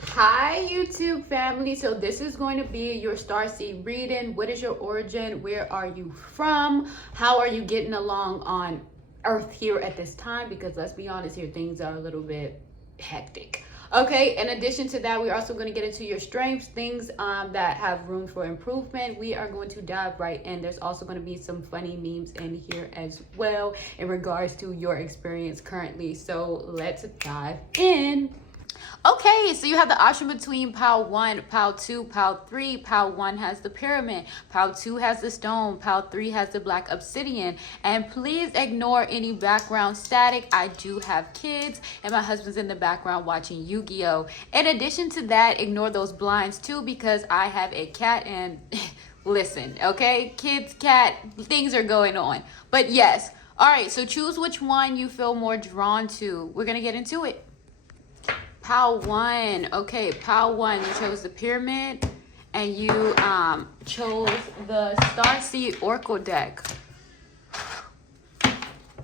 Hi YouTube family, so this is going to be your starseed reading. What is your origin? Where are you from? How are you getting along on earth here at this time? Because let's be honest here, things are a little bit hectic. Okay, in addition to that, we're also going to get into your strengths, things that have room for improvement. We are going to dive right in. There's also going to be some funny memes in here as well in regards to your experience currently. So let's dive in. Okay, so you have the option between pile 1, pile 2, pile 3. Pile 1 has the pyramid, pile 2 has the stone, pile 3 has the black obsidian. And please ignore any background static. I do have kids and my husband's in the background watching Yu-Gi-Oh! In addition to that, ignore those blinds too because I have a cat and listen, okay? Kids, cat, things are going on. But yes, all right, so choose which one you feel more drawn to. We're going to get into it. Pile 1. Okay, pile 1, you chose the pyramid and you chose the Starseed Oracle deck.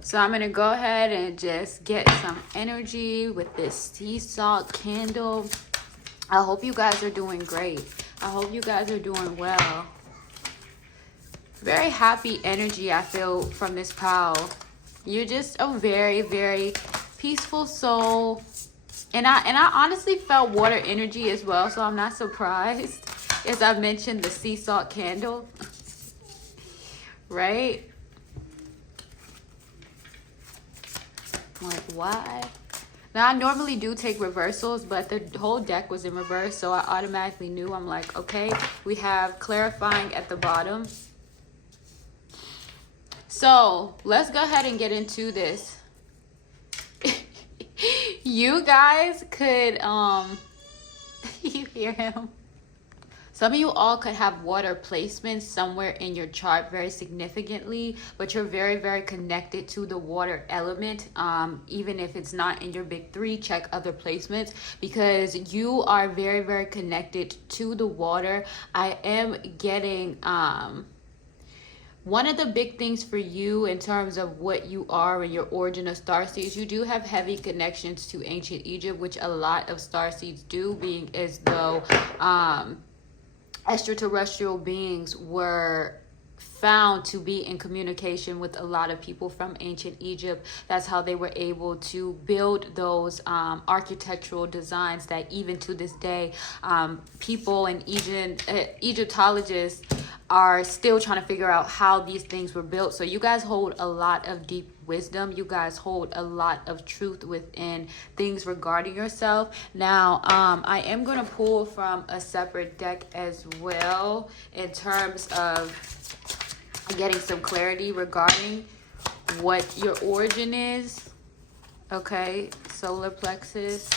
So I'm gonna go ahead and just get some energy with this sea salt candle. I hope you guys are doing great. I hope you guys are doing well. Very happy energy I feel from this pile. You're just a very, very peaceful soul. And I honestly felt water energy as well, so I'm not surprised. As I mentioned, the sea salt candle, right? Like, why? Now, I normally do take reversals, but the whole deck was in reverse, so I automatically knew. I'm like, okay, we have clarifying at the bottom. So let's go ahead and get into this. You guys could you hear him? Some of you all could have water placements somewhere in your chart very significantly, but you're very, very connected to the water element. Even if it's not in your big 3, check other placements because you are very, very connected to the water. I am getting one of the big things for you in terms of what you are and your origin of starseeds, you do have heavy connections to ancient Egypt, which a lot of starseeds do, being as though extraterrestrial beings were found to be in communication with a lot of people from ancient Egypt. That's how they were able to build those architectural designs that even to this day, people and Egyptologists are still trying to figure out how these things were built. So you guys hold a lot of deep wisdom. You guys hold a lot of truth within things regarding yourself. Now, I am going to pull from a separate deck as well in terms of getting some clarity regarding what your origin is. Okay, solar plexus.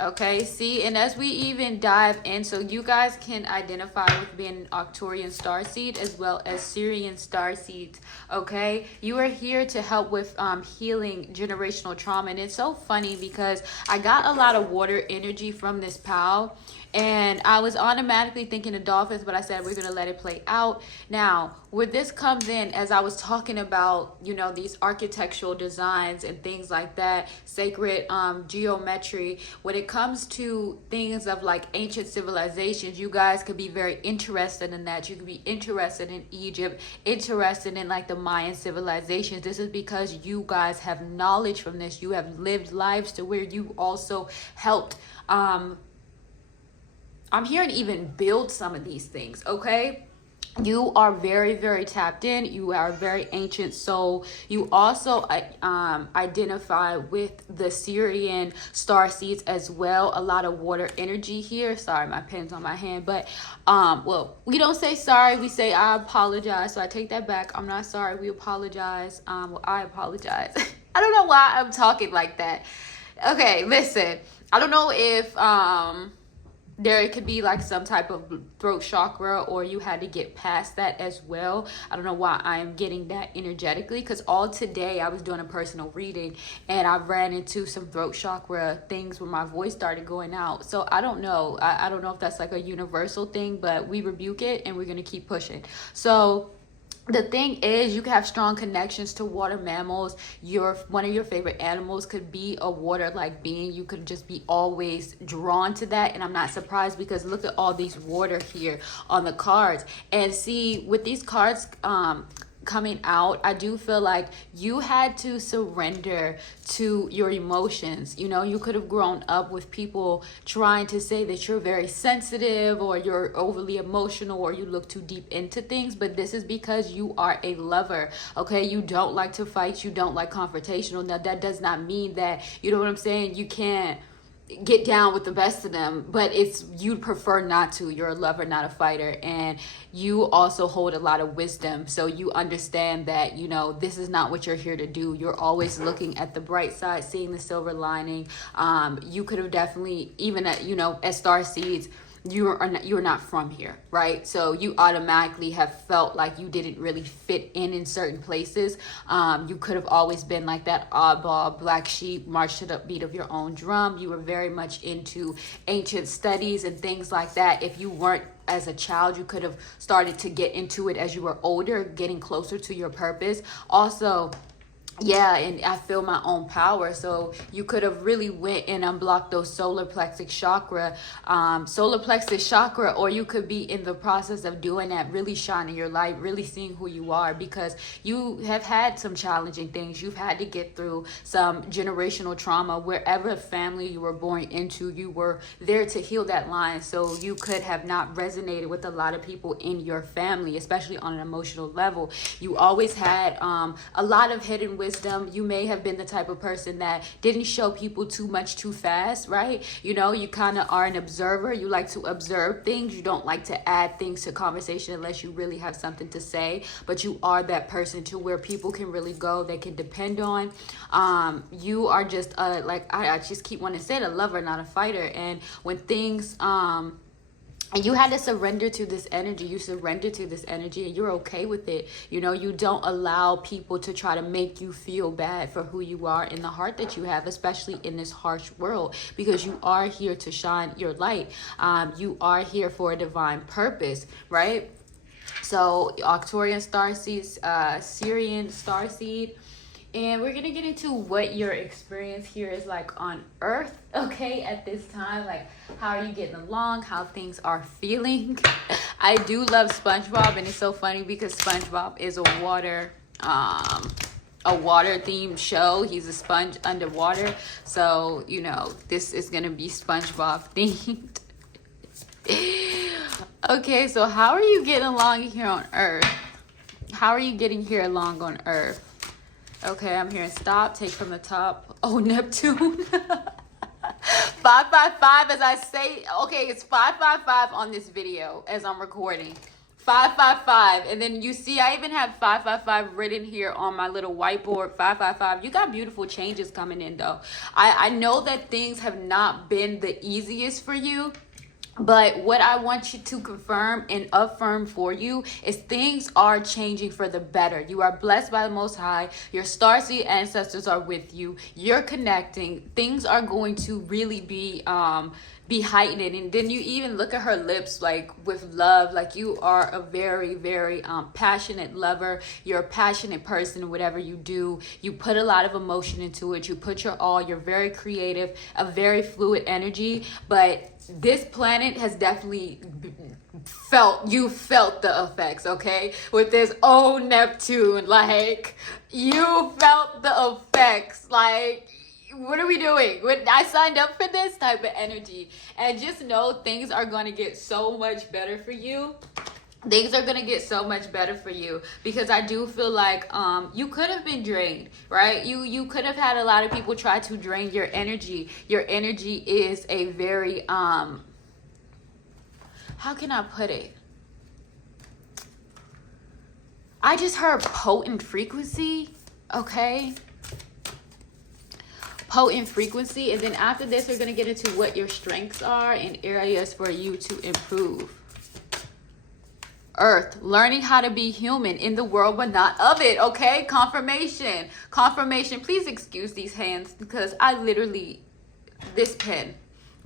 Okay, see, and as we even dive in, so you guys can identify with being an Arcturian starseed as well as Syrian starseeds. Okay, you are here to help with healing generational trauma. And it's so funny because I got a lot of water energy from this pal, and I was automatically thinking of dolphins, but I said we're gonna let it play out. Now, where this comes in, as I was talking about, you know, these architectural designs and things like that, sacred geometry, when it comes to things of like ancient civilizations, you guys could be very interested in that. You could be interested in Egypt, interested in like the Mayan civilizations. This is because you guys have knowledge from this. You have lived lives to where you also helped I'm hearing even build some of these things, okay? You are very, very tapped in. You are a very ancient soul. You also identify with the Syrian starseeds as well. A lot of water energy here. Sorry, my pen's on my hand. But, well, we don't say sorry. We say I apologize. So I take that back. I'm not sorry. We apologize. Well, I apologize. I don't know why I'm talking like that. Okay, listen. I don't know if there could be like some type of throat chakra or you had to get past that as well. I don't know why I am getting that energetically, because all today I was doing a personal reading and I ran into some throat chakra things where my voice started going out. So I don't know. I don't know if that's like a universal thing, but we rebuke it and we're going to keep pushing. So The thing is, you can have strong connections to water mammals. One of your favorite animals could be a water like being. You could just be always drawn to that, and I'm not surprised, because look at all these water here on the cards. And see, with these cards coming out, I do feel like you had to surrender to your emotions. You know, you could have grown up with people trying to say that you're very sensitive, or you're overly emotional, or you look too deep into things, but this is because you are a lover. Okay, you don't like to fight, you don't like confrontational. Now that does not mean that, you know what I'm saying, you can't get down with the best of them, but it's, you'd prefer not to. You're a lover, not a fighter. And you also hold a lot of wisdom, so you understand that, you know, this is not what you're here to do. You're always looking at the bright side, seeing the silver lining. You could have definitely, even at, you know, at Starseeds, you're not from here, right? So you automatically have felt like you didn't really fit in certain places. You could have always been like that oddball black sheep, march to the beat of your own drum. You were very much into ancient studies and things like that. If you weren't as a child, you could have started to get into it as you were older, getting closer to your purpose. Also, yeah, and I feel my own power. So you could have really went and unblocked those solar plexus chakra, or you could be in the process of doing that, really shining your light, really seeing who you are, because you have had some challenging things. You've had to get through some generational trauma. Wherever family you were born into, you were there to heal that line. So you could have not resonated with a lot of people in your family, especially on an emotional level. You always had a lot of hidden wisdom. You may have been the type of person that didn't show people too much too fast, right? You know, you kind of are an observer. You like to observe things. You don't like to add things to conversation unless you really have something to say, but you are that person to where people can really go, they can depend on. You are just like I just keep wanting to say it, a lover, not a fighter. And when things and you had to surrender to this energy. You surrender to this energy, and you're okay with it. You know, you don't allow people to try to make you feel bad for who you are and the heart that you have, especially in this harsh world, because you are here to shine your light. You are here for a divine purpose, right? So Arcturian starseed, Syrian starseed. And we're going to get into what your experience here is like on Earth, okay, at this time. Like, how are you getting along? How things are feeling? I do love SpongeBob, and it's so funny because SpongeBob is a water themed show. He's a sponge underwater. So, you know, this is going to be SpongeBob themed. Okay, so how are you getting along here on Earth? How are you getting here along on Earth? Okay, I'm hearing stop, take from the top. Oh, Neptune. 555 as I say. Okay, it's 555 on this video as I'm recording. 555. And then you see I even have 555 written here on my little whiteboard. 555. You got beautiful changes coming in though. I know that things have not been the easiest for you. But what I want you to confirm and affirm for you is things are changing for the better. You are blessed by the Most High. Your starseed ancestors are with you. You're connecting. Things are going to really be heightened. And then you even look at her lips, like with love. Like you are a very, very passionate lover. You're a passionate person. Whatever you do, you put a lot of emotion into it. You put your all. You're very creative, a very fluid energy. But this planet has definitely felt the effects, okay? With this Neptune, like you felt the effects. Like, what are we doing? I signed up for this type of energy, and just know things are going to get so much better for you. Things are going to get so much better for you, because I do feel like you could have been drained, right? You could have had a lot of people try to drain your energy. Your energy is a very how can I put it? I just heard potent frequency, okay? Potent frequency. And then after this, we're going to get into what your strengths are and areas for you to improve. Earth, learning how to be human in the world but not of it, okay? Confirmation. Please excuse these hands because I literally, this pen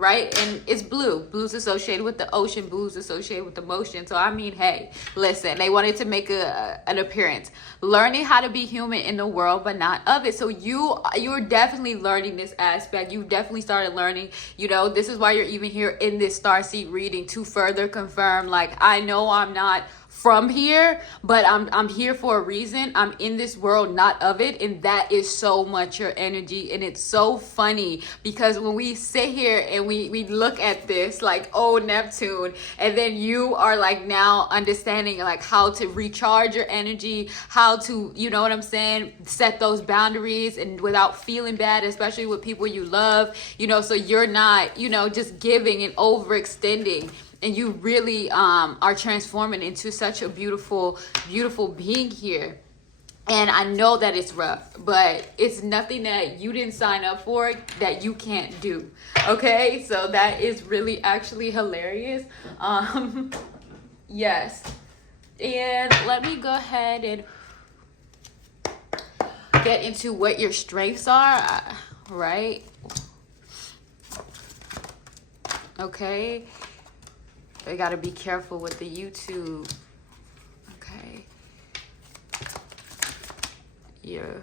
right? And it's blue. Blue's associated with the ocean. Blue's associated with emotion. So I mean, hey, listen, they wanted to make an appearance. Learning how to be human in the world, but not of it. So you're definitely learning this aspect. You definitely started learning. You know, this is why you're even here in this starseed reading, to further confirm, like, I know I'm not from here, but I'm here for a reason. I'm in this world, not of it. And that is so much your energy. And it's so funny because when we sit here and we look at this like, oh, Neptune, and then you are like now understanding like how to recharge your energy, how to, you know what I'm saying, set those boundaries and without feeling bad, especially with people you love, you know, so you're not, you know, just giving and overextending. And you really are transforming into such a beautiful, beautiful being here. And I know that it's rough, but it's nothing that you didn't sign up for that you can't do. Okay, so that is really actually hilarious. Yes. And let me go ahead and get into what your strengths are, right? Okay. I gotta be careful with the YouTube. Okay. Your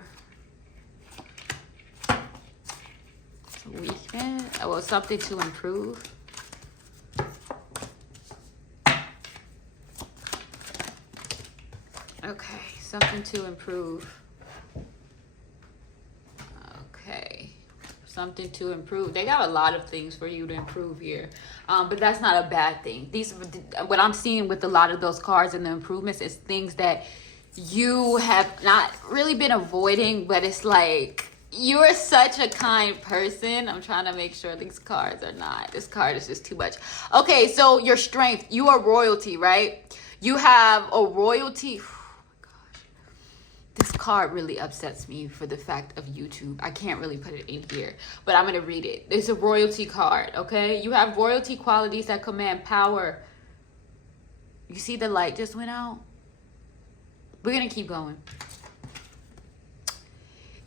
weakness. Well, something to improve. Okay, something to improve. Okay. Something to improve. They got a lot of things for you to improve here, but that's not a bad thing. These, what I'm seeing with a lot of those cards and the improvements, is things that you have not really been avoiding, but it's like you're such a kind person. I'm trying to make sure these cards are not, this card is just too much. Okay, so your strength, you are royalty, right? You have a royalty. This card really upsets me for the fact of YouTube. I can't really put it in here, but I'm going to read it. It's a royalty card, okay? You have royalty qualities that command power. You see the light just went out? We're going to keep going.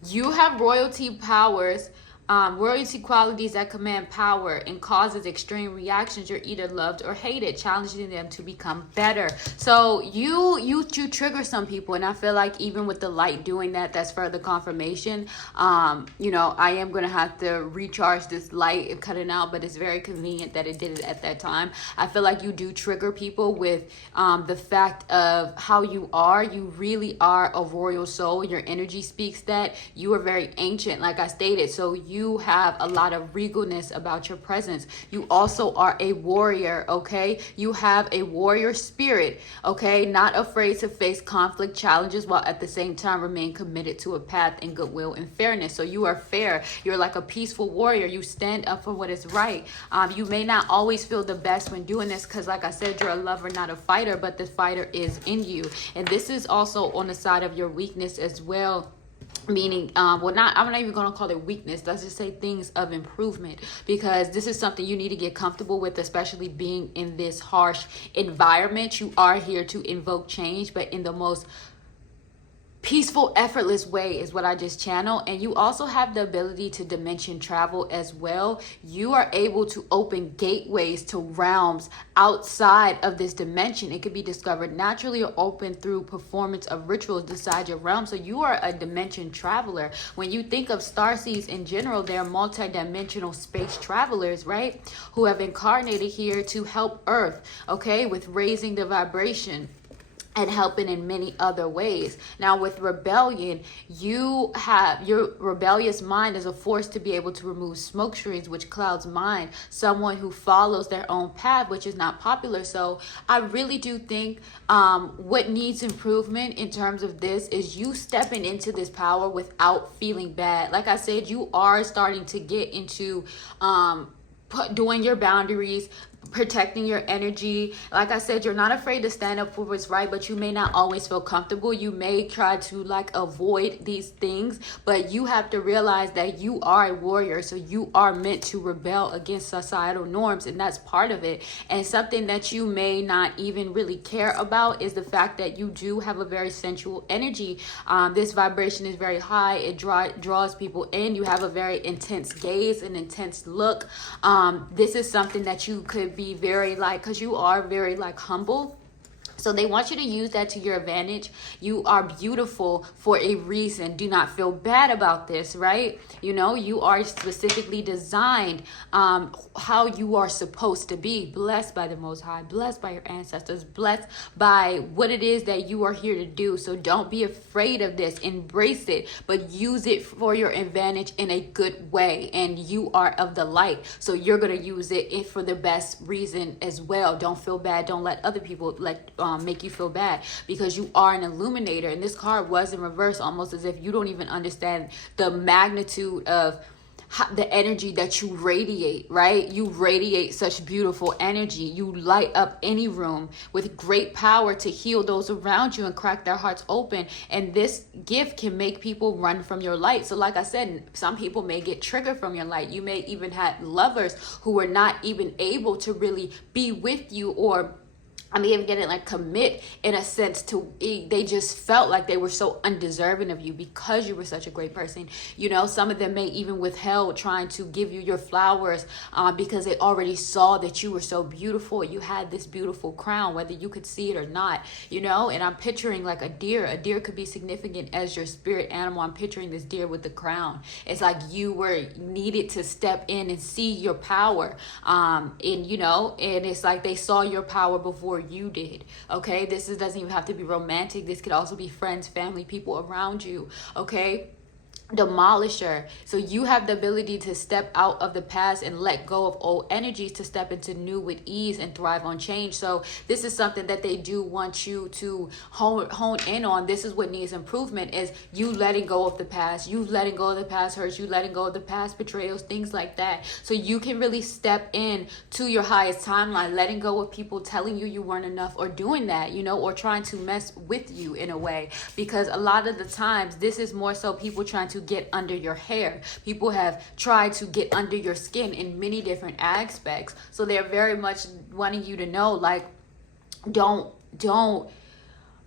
You have royalty powers, royalty qualities that command power and causes extreme reactions. You're either loved or hated, challenging them to become better. So you trigger some people, and I feel like even with the light doing that, that's further confirmation. You know, I am gonna have to recharge this light and cut it out, but it's very convenient that it did it at that time. I feel like you do trigger people with the fact of how you are. You really are a royal soul. Your energy speaks that. You are very ancient, like I stated. So you have a lot of regalness about your presence. You also are a warrior, okay? You have a warrior spirit, okay? Not afraid to face conflict, challenges, while at the same time remain committed to a path in goodwill and fairness. So you are fair. You're like a peaceful warrior. You stand up for what is right. You may not always feel the best when doing this because, like I said, you're a lover, not a fighter, but the fighter is in you. And this is also on the side of your weakness as well. Meaning, well, not, I'm not even going to call it weakness. Let's just say things of improvement, because this is something you need to get comfortable with, especially being in this harsh environment. You are here to invoke change, but in the most peaceful, effortless way is what I just channel. And you also have the ability to dimension travel as well. You are able to open gateways to realms outside of this dimension. It could be discovered naturally or open through performance of rituals inside your realm. So you are a dimension traveler. When you think of starseeds in general, they're multi-dimensional space travelers, right? Who have incarnated here to help Earth, okay, with raising the vibration and helping in many other ways. Now with rebellion, you have your rebellious mind as a force to be able to remove smoke screens, which clouds mind, someone who follows their own path, which is not popular. So I really do think what needs improvement in terms of this is you stepping into this power without feeling bad. Like I said, you are starting to get into doing your boundaries, protecting your energy. Like I said, you're not afraid to stand up for what's right, but you may not always feel comfortable. You may try to like avoid these things, but you have to realize that you are a warrior. So you are meant to rebel against societal norms, and that's part of it. And something that you may not even really care about is the fact that you do have a very sensual energy. This vibration is very high. It draws people in. You have a very intense gaze, an intense look. This is something that you could be very like, because you are very like humble. So they want you to use that to your advantage. You are beautiful for a reason. Do not feel bad about this, right? You know, you are specifically designed how you are supposed to be. Blessed by the Most High, blessed by your ancestors, blessed by what it is that you are here to do. So don't be afraid of this. Embrace it, but use it for your advantage in a good way. And you are of the light. So you're going to use it for the best reason as well. Don't feel bad. Don't let other people make you feel bad, because you are an illuminator. And this card was in reverse, almost as if you don't even understand the magnitude of the energy that you radiate, right? You radiate such beautiful energy. You light up any room with great power to heal those around you and crack their hearts open. And this gift can make people run from your light. So like I said, some people may get triggered from your light. You may even have lovers who were not even able to really be with you, or even getting like commit in a sense to, they just felt like they were so undeserving of you because you were such a great person. You know, some of them may even withheld trying to give you your flowers because they already saw that you were so beautiful. You had this beautiful crown, whether you could see it or not, you know. And I'm picturing like a deer. A deer could be significant as your spirit animal. I'm picturing this deer with the crown. It's like you were needed to step in and see your power. And you know, and it's like they saw your power before you did. Okay, this doesn't even have to be romantic. This could also be friends, family, people around you. Okay, demolisher. So you have the ability to step out of the past and let go of old energies to step into new with ease and thrive on change. So this is something that they do want you to hone in on. This is what needs improvement, is you letting go of the past. You letting go of the past hurts. You letting go of the past betrayals, things like that. So you can really step in to your highest timeline, letting go of people telling you you weren't enough, or doing that, you know, or trying to mess with you in a way. Because a lot of the times this is more so people trying to get under your hair. People have tried to get under your skin in many different aspects. So they're very much wanting you to know, like, don't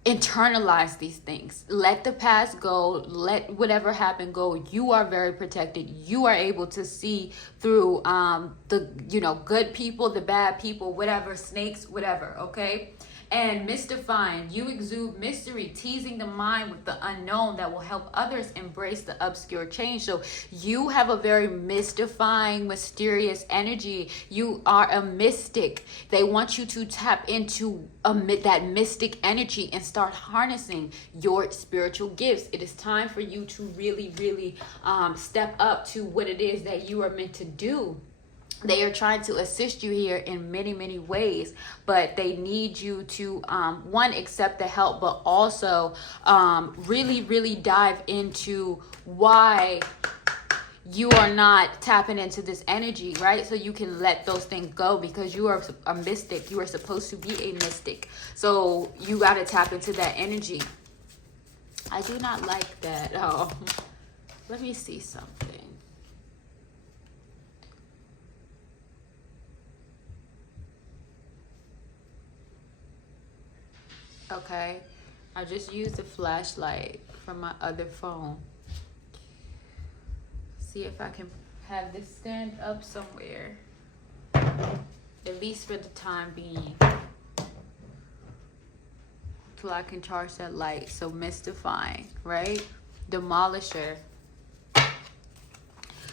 internalize these things. Let the past go. Let whatever happened go. You are very protected. You are able to see through the, you know, good people, the bad people, whatever, snakes, whatever. Okay. And mystifying, you exude mystery, teasing the mind with the unknown that will help others embrace the obscure change. So you have a very mystifying, mysterious energy. You are a mystic. They want you to tap into that mystic energy and start harnessing your spiritual gifts. It is time for you to really, really step up to what it is that you are meant to do. They are trying to assist you here in many, many ways, but they need you to, one, accept the help, but also really, really dive into why you are not tapping into this energy, right? So you can let those things go, because you are a mystic. You are supposed to be a mystic. So you got to tap into that energy. I do not like that. Oh, let me see something. Okay, I just used a flashlight from my other phone. See if I can have this stand up somewhere, at least for the time being, till I can charge that light. So mystifying, right? Demolisher.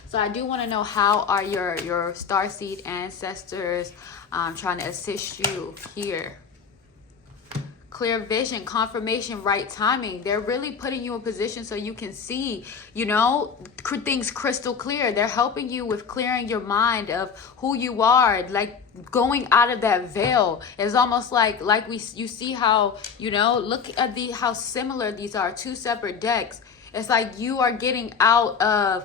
So I do want to know, how are your starseed ancestors trying to assist you here? Clear vision, confirmation, right timing. They're really putting you in position so you can see, you know, things crystal clear. They're helping you with clearing your mind of who you are, like going out of that veil. It's almost like you see how, you know, look at how similar these are, two separate decks. It's like you are getting out of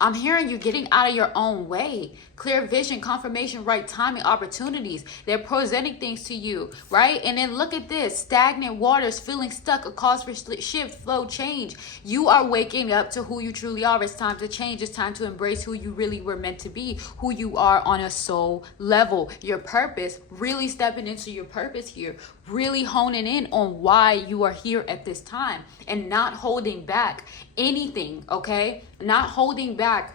I'm hearing you getting out of your own way. Clear vision, confirmation, right timing, opportunities. They're presenting things to you, right? And then look at this. Stagnant waters, feeling stuck, a cause for shift, flow, change. You are waking up to who you truly are. It's time to change. It's time to embrace who you really were meant to be, who you are on a soul level. Your purpose, really stepping into your purpose here, really honing in on why you are here at this time and not holding back anything, okay? Not holding back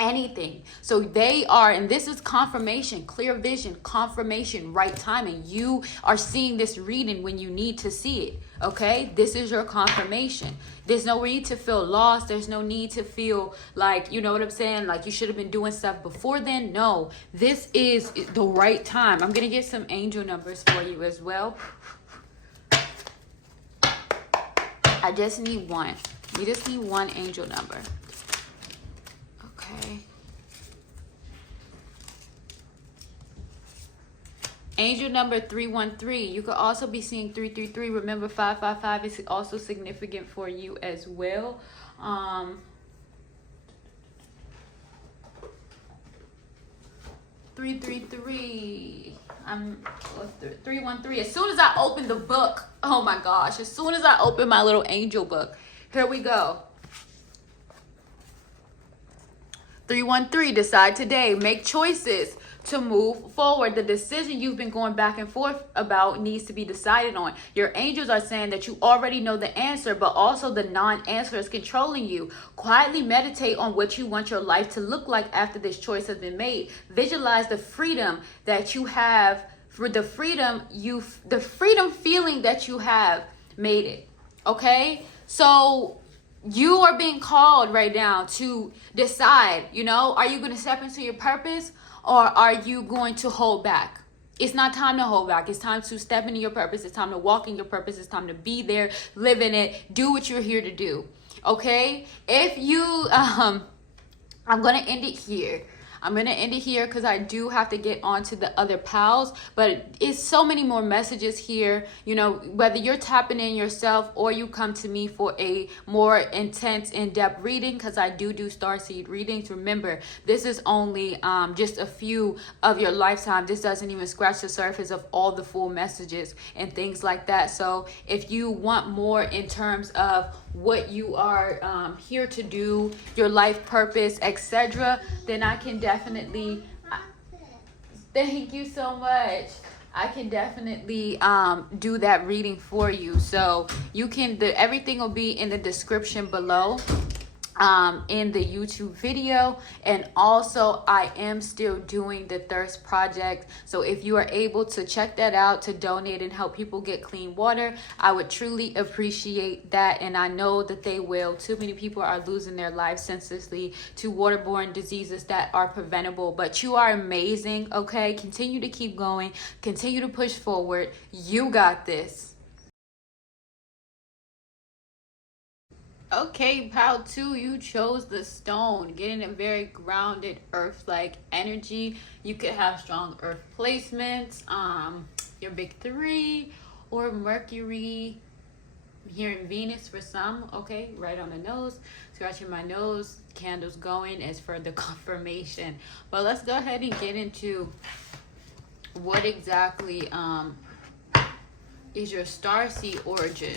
anything. So they are, and this is confirmation, clear vision, confirmation, right timing. You are seeing this reading when you need to see it, okay? This is your confirmation. There's no need to feel lost. There's no need to feel like, you know what I'm saying, like you should have been doing stuff before then. No, this is the right time. I'm gonna get some angel numbers for you as well. I just need one. You just need one angel number. Okay. Angel number 313. You could also be seeing 333. Remember, 555 is also significant for you as well. 333. 313. As soon as I open the book, oh my gosh, as soon as I open my little angel book, here we go. 313, decide today. Make choices to move forward. The decision you've been going back and forth about needs to be decided on. Your angels are saying that you already know the answer, but also the non-answer is controlling you. Quietly meditate on what you want your life to look like after this choice has been made. Visualize the freedom that you have, for the freedom feeling that you have made it. Okay? So you are being called right now to decide, you know, are you going to step into your purpose or are you going to hold back? It's not time to hold back. It's time to step into your purpose. It's time to walk in your purpose. It's time to be there, live in it, do what you're here to do. Okay? If you, I'm going to end it here. I'm going to end it here because I do have to get on to the other pals, but it's so many more messages here. You know, whether you're tapping in yourself or you come to me for a more intense, in-depth reading, because I do starseed readings. Remember, this is only just a few of your lifetime. This doesn't even scratch the surface of all the full messages and things like that. So if you want more in terms of what you are here to do, your life purpose, etc., then I can definitely, thank you so much. I can definitely do that reading for you. So you can, everything will be in the description below. In the YouTube video, and also I am still doing the Thirst Project, so if you are able to check that out to donate and help people get clean water, I would truly appreciate that, and I know that they will. Too many people are losing their lives senselessly to waterborne diseases that are preventable, but you are amazing. Okay, continue to keep going, continue to push forward. You got this. Okay, pile 2, you chose the stone, getting a very grounded earth-like energy. You could have strong earth placements, your big 3, or Mercury. I'm hearing Venus for some. Okay, right on the nose, scratching my nose, candles going as further confirmation. But let's go ahead and get into what exactly is your starseed origin.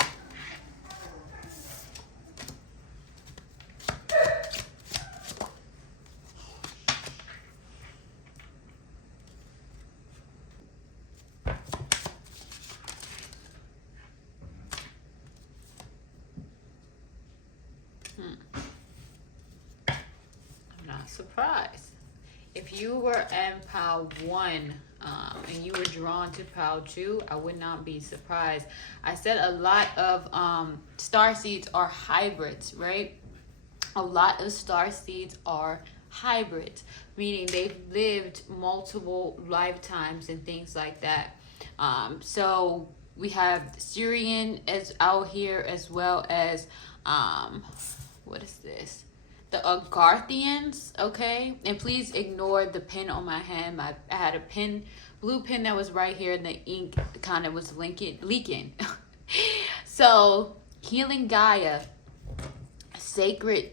I'm not surprised. If you were in pile 1 and you were drawn to pile 2, I would not be surprised. I said a lot of starseeds are hybrids, right? A lot of starseeds are hybrids, meaning they've lived multiple lifetimes and things like that. So we have Syrian as out here, as well as what is this? The Agarthians, okay? And please ignore the pen on my hand. I had a pen, blue pen that was right here, and the ink kind of was leaking. So, Healing Gaia, Sacred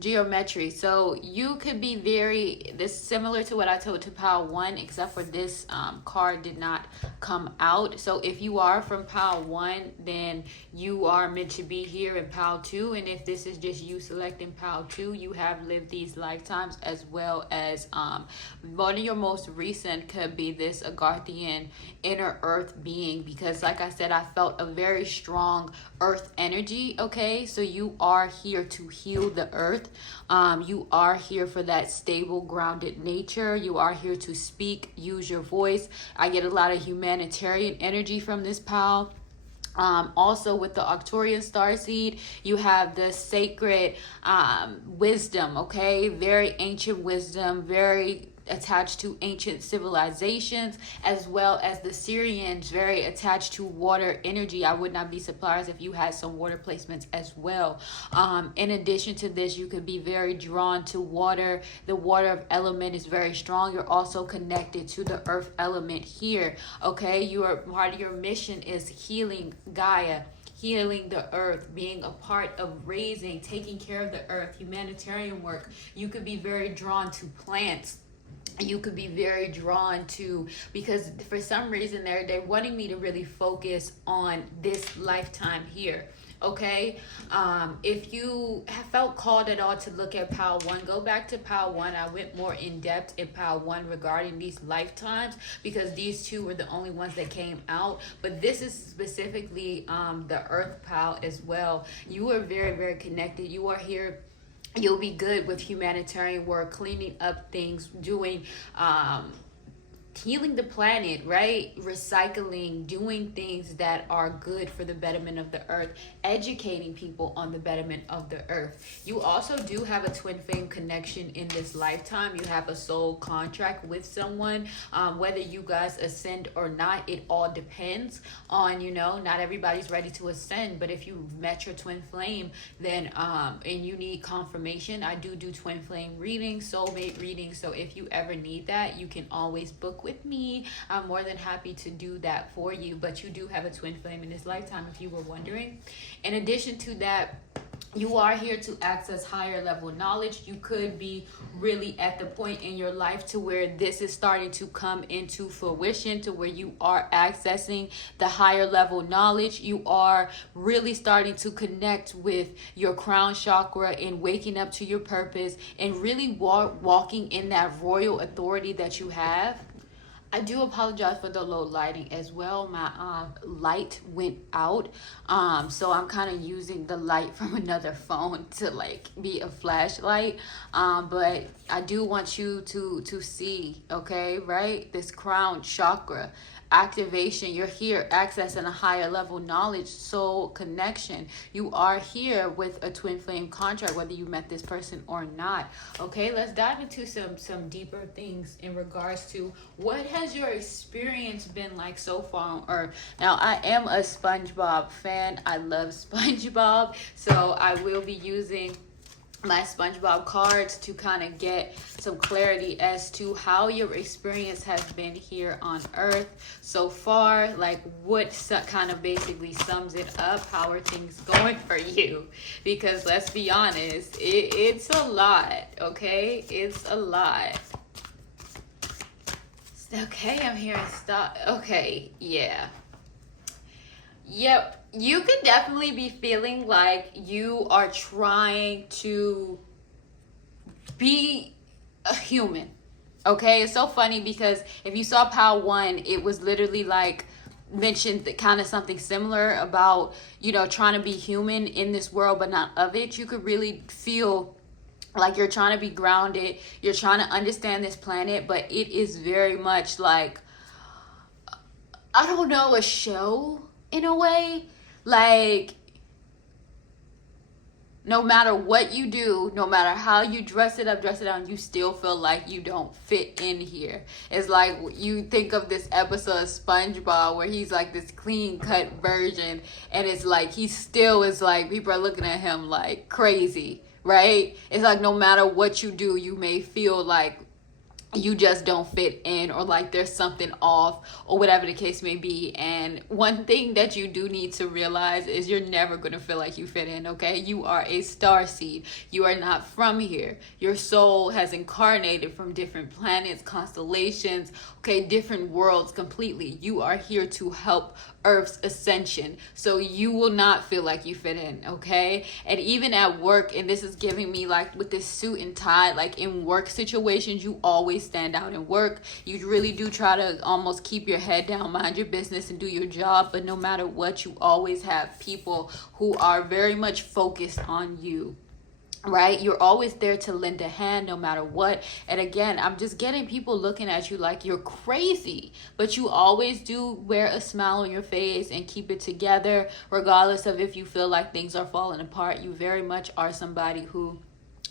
geometry. So you could be very this similar to what I told to pile one, except for this card did not come out. So if you are from pile one, then you are meant to be here in pile two. And if this is just you selecting pile two, you have lived these lifetimes, as well as one of your most recent could be this Agarthian inner earth being, because like I said, I felt a very strong earth energy. Okay, so you are here to heal the earth. You are here for that stable, grounded nature. You are here to speak, use your voice. I get a lot of humanitarian energy from this pile. Also with the Arcturian starseed, you have the sacred wisdom. Okay, very ancient wisdom, very attached to ancient civilizations, as well as the Syrians, very attached to water energy. I would not be surprised if you had some water placements as well. In addition to this, you could be very drawn to water. The water element is very strong. You're also connected to the earth element here. Okay, your part of your mission is healing Gaia, healing the earth, being a part of raising, taking care of the earth, humanitarian work. You could be very drawn to plants. You could be very drawn to, because for some reason they're wanting me to really focus on this lifetime here. Okay, if you have felt called at all to look at pile one, go back to pile one. I went more in depth in pile one regarding these lifetimes, because these two were the only ones that came out, but this is specifically the earth pile as well. You are very, very connected. You are here. You'll be good with humanitarian work, cleaning up things, doing healing the planet, right? Recycling, doing things that are good for the betterment of the earth, educating people on the betterment of the earth. You also do have a twin flame connection in this lifetime. You have a soul contract with someone. Whether you guys ascend or not, it all depends on, not everybody's ready to ascend, but if you've met your twin flame, then and you need confirmation, I do twin flame readings, soulmate readings. So if you ever need that, you can always book with me. I'm more than happy to do that for you. But you do have a twin flame in this lifetime, if you were wondering. In addition to that, you are here to access higher level knowledge. You could be really at the point in your life to where this is starting to come into fruition, to where you are accessing the higher level knowledge. You are really starting to connect with your crown chakra and waking up to your purpose, and really walking in that royal authority that you have. I do apologize for the low lighting as well. My light went out, so I'm kind of using the light from another phone to be a flashlight. But I do want you to see, okay, right? This crown chakra activation. You're here accessing a higher level knowledge, soul connection. You are here with a twin flame contract, whether you met this person or not. Okay, let's dive into some deeper things in regards to what has your experience been like so far. Or now, I am a SpongeBob fan. I love SpongeBob, so I will be using my SpongeBob cards to kind of get some clarity as to how your experience has been here on Earth so far. What kind of basically sums it up. How are things going for you? Because let's be honest, it's a lot, okay? It's a lot. Okay, I'm hearing stop. Okay, yeah. Yep, you could definitely be feeling like you are trying to be a human. Okay, it's so funny because if you saw pile one, it was literally mentioned kind of something similar about, trying to be human in this world, but not of it. You could really feel like you're trying to be grounded. You're trying to understand this planet, but it is very much I don't know, a show. In a way, no matter what you do, no matter how you dress it up, dress it down, you still feel like you don't fit in here. It's like you think of this episode of SpongeBob where he's this clean cut version, and it's he still is people are looking at him crazy, right? It's no matter what you do, you may feel you just don't fit in, or like there's something off, or whatever the case may be. And one thing that you do need to realize is you're never going to feel like you fit in, okay? You are a star seed. You are not from here. Your soul has incarnated from different planets, constellations, okay, different worlds completely. You are here to help Earth's ascension, so you will not feel like you fit in, okay? And even at work, and this is giving me like with this suit and tie, like in work situations, you always stand out in work. You really do try to almost keep your head down, mind your business, and do your job. But no matter what, you always have people who are very much focused on you, right? You're always there to lend a hand no matter what. And again, I'm just getting people looking at you like you're crazy, but you always do wear a smile on your face and keep it together, regardless of if you feel like things are falling apart. You very much are somebody who,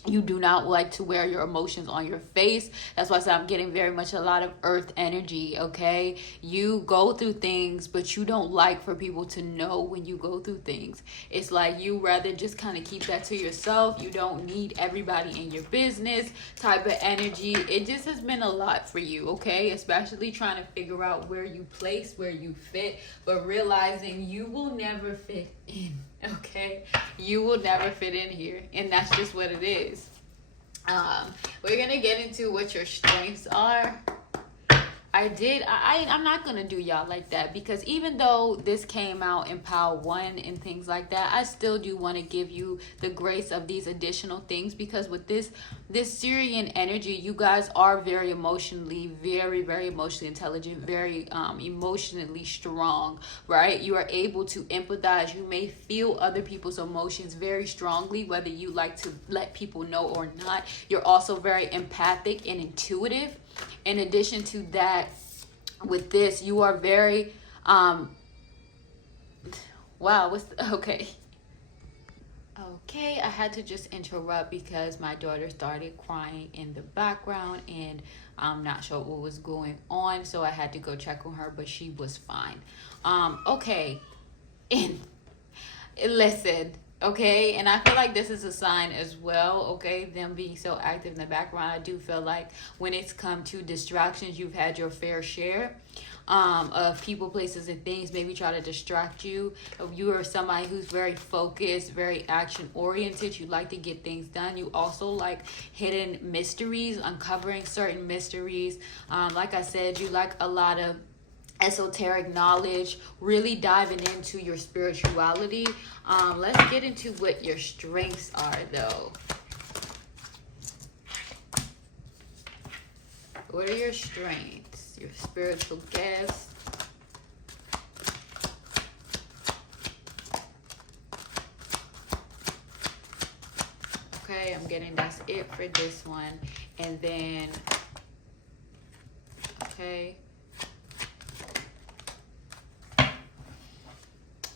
you do not like to wear your emotions on your face. That's why I said I'm getting very much a lot of earth energy, okay? You go through things, but you don't like for people to know when you go through things. It's like you rather just kind of keep that to yourself. You don't need everybody in your business type of energy. It just has been a lot for you, okay? Especially trying to figure out where you place, where you fit, but realizing you will never fit in. Okay, you will never fit in here, and that's just what it is. We're gonna get into what your strengths are. I'm not gonna do y'all like that, because even though this came out in Power 1 and things like that, I still do want to give you the grace of these additional things, because with this Syrian energy, you guys are very emotionally, very, very emotionally intelligent, very emotionally strong, right? You are able to empathize. You may feel other people's emotions very strongly, whether you like to let people know or not. You're also very empathic and intuitive. In addition to that, with this, you are very okay, I had to just interrupt because my daughter started crying in the background, and I'm not sure what was going on, so I had to go check on her, but she was fine. Okay, and listen, okay, and I feel like this is a sign as well, okay, them being so active in the background. I do feel like when it's come to distractions, you've had your fair share of people, places, and things maybe try to distract you. You are somebody who's very focused, very action oriented. You like to get things done. You also like hidden mysteries, uncovering certain mysteries. Like I said, you like a lot of esoteric knowledge, really diving into your spirituality. Let's get into what your strengths are, though. What are your strengths? Your spiritual gifts. Okay, I'm getting that's it for this one. And then, okay.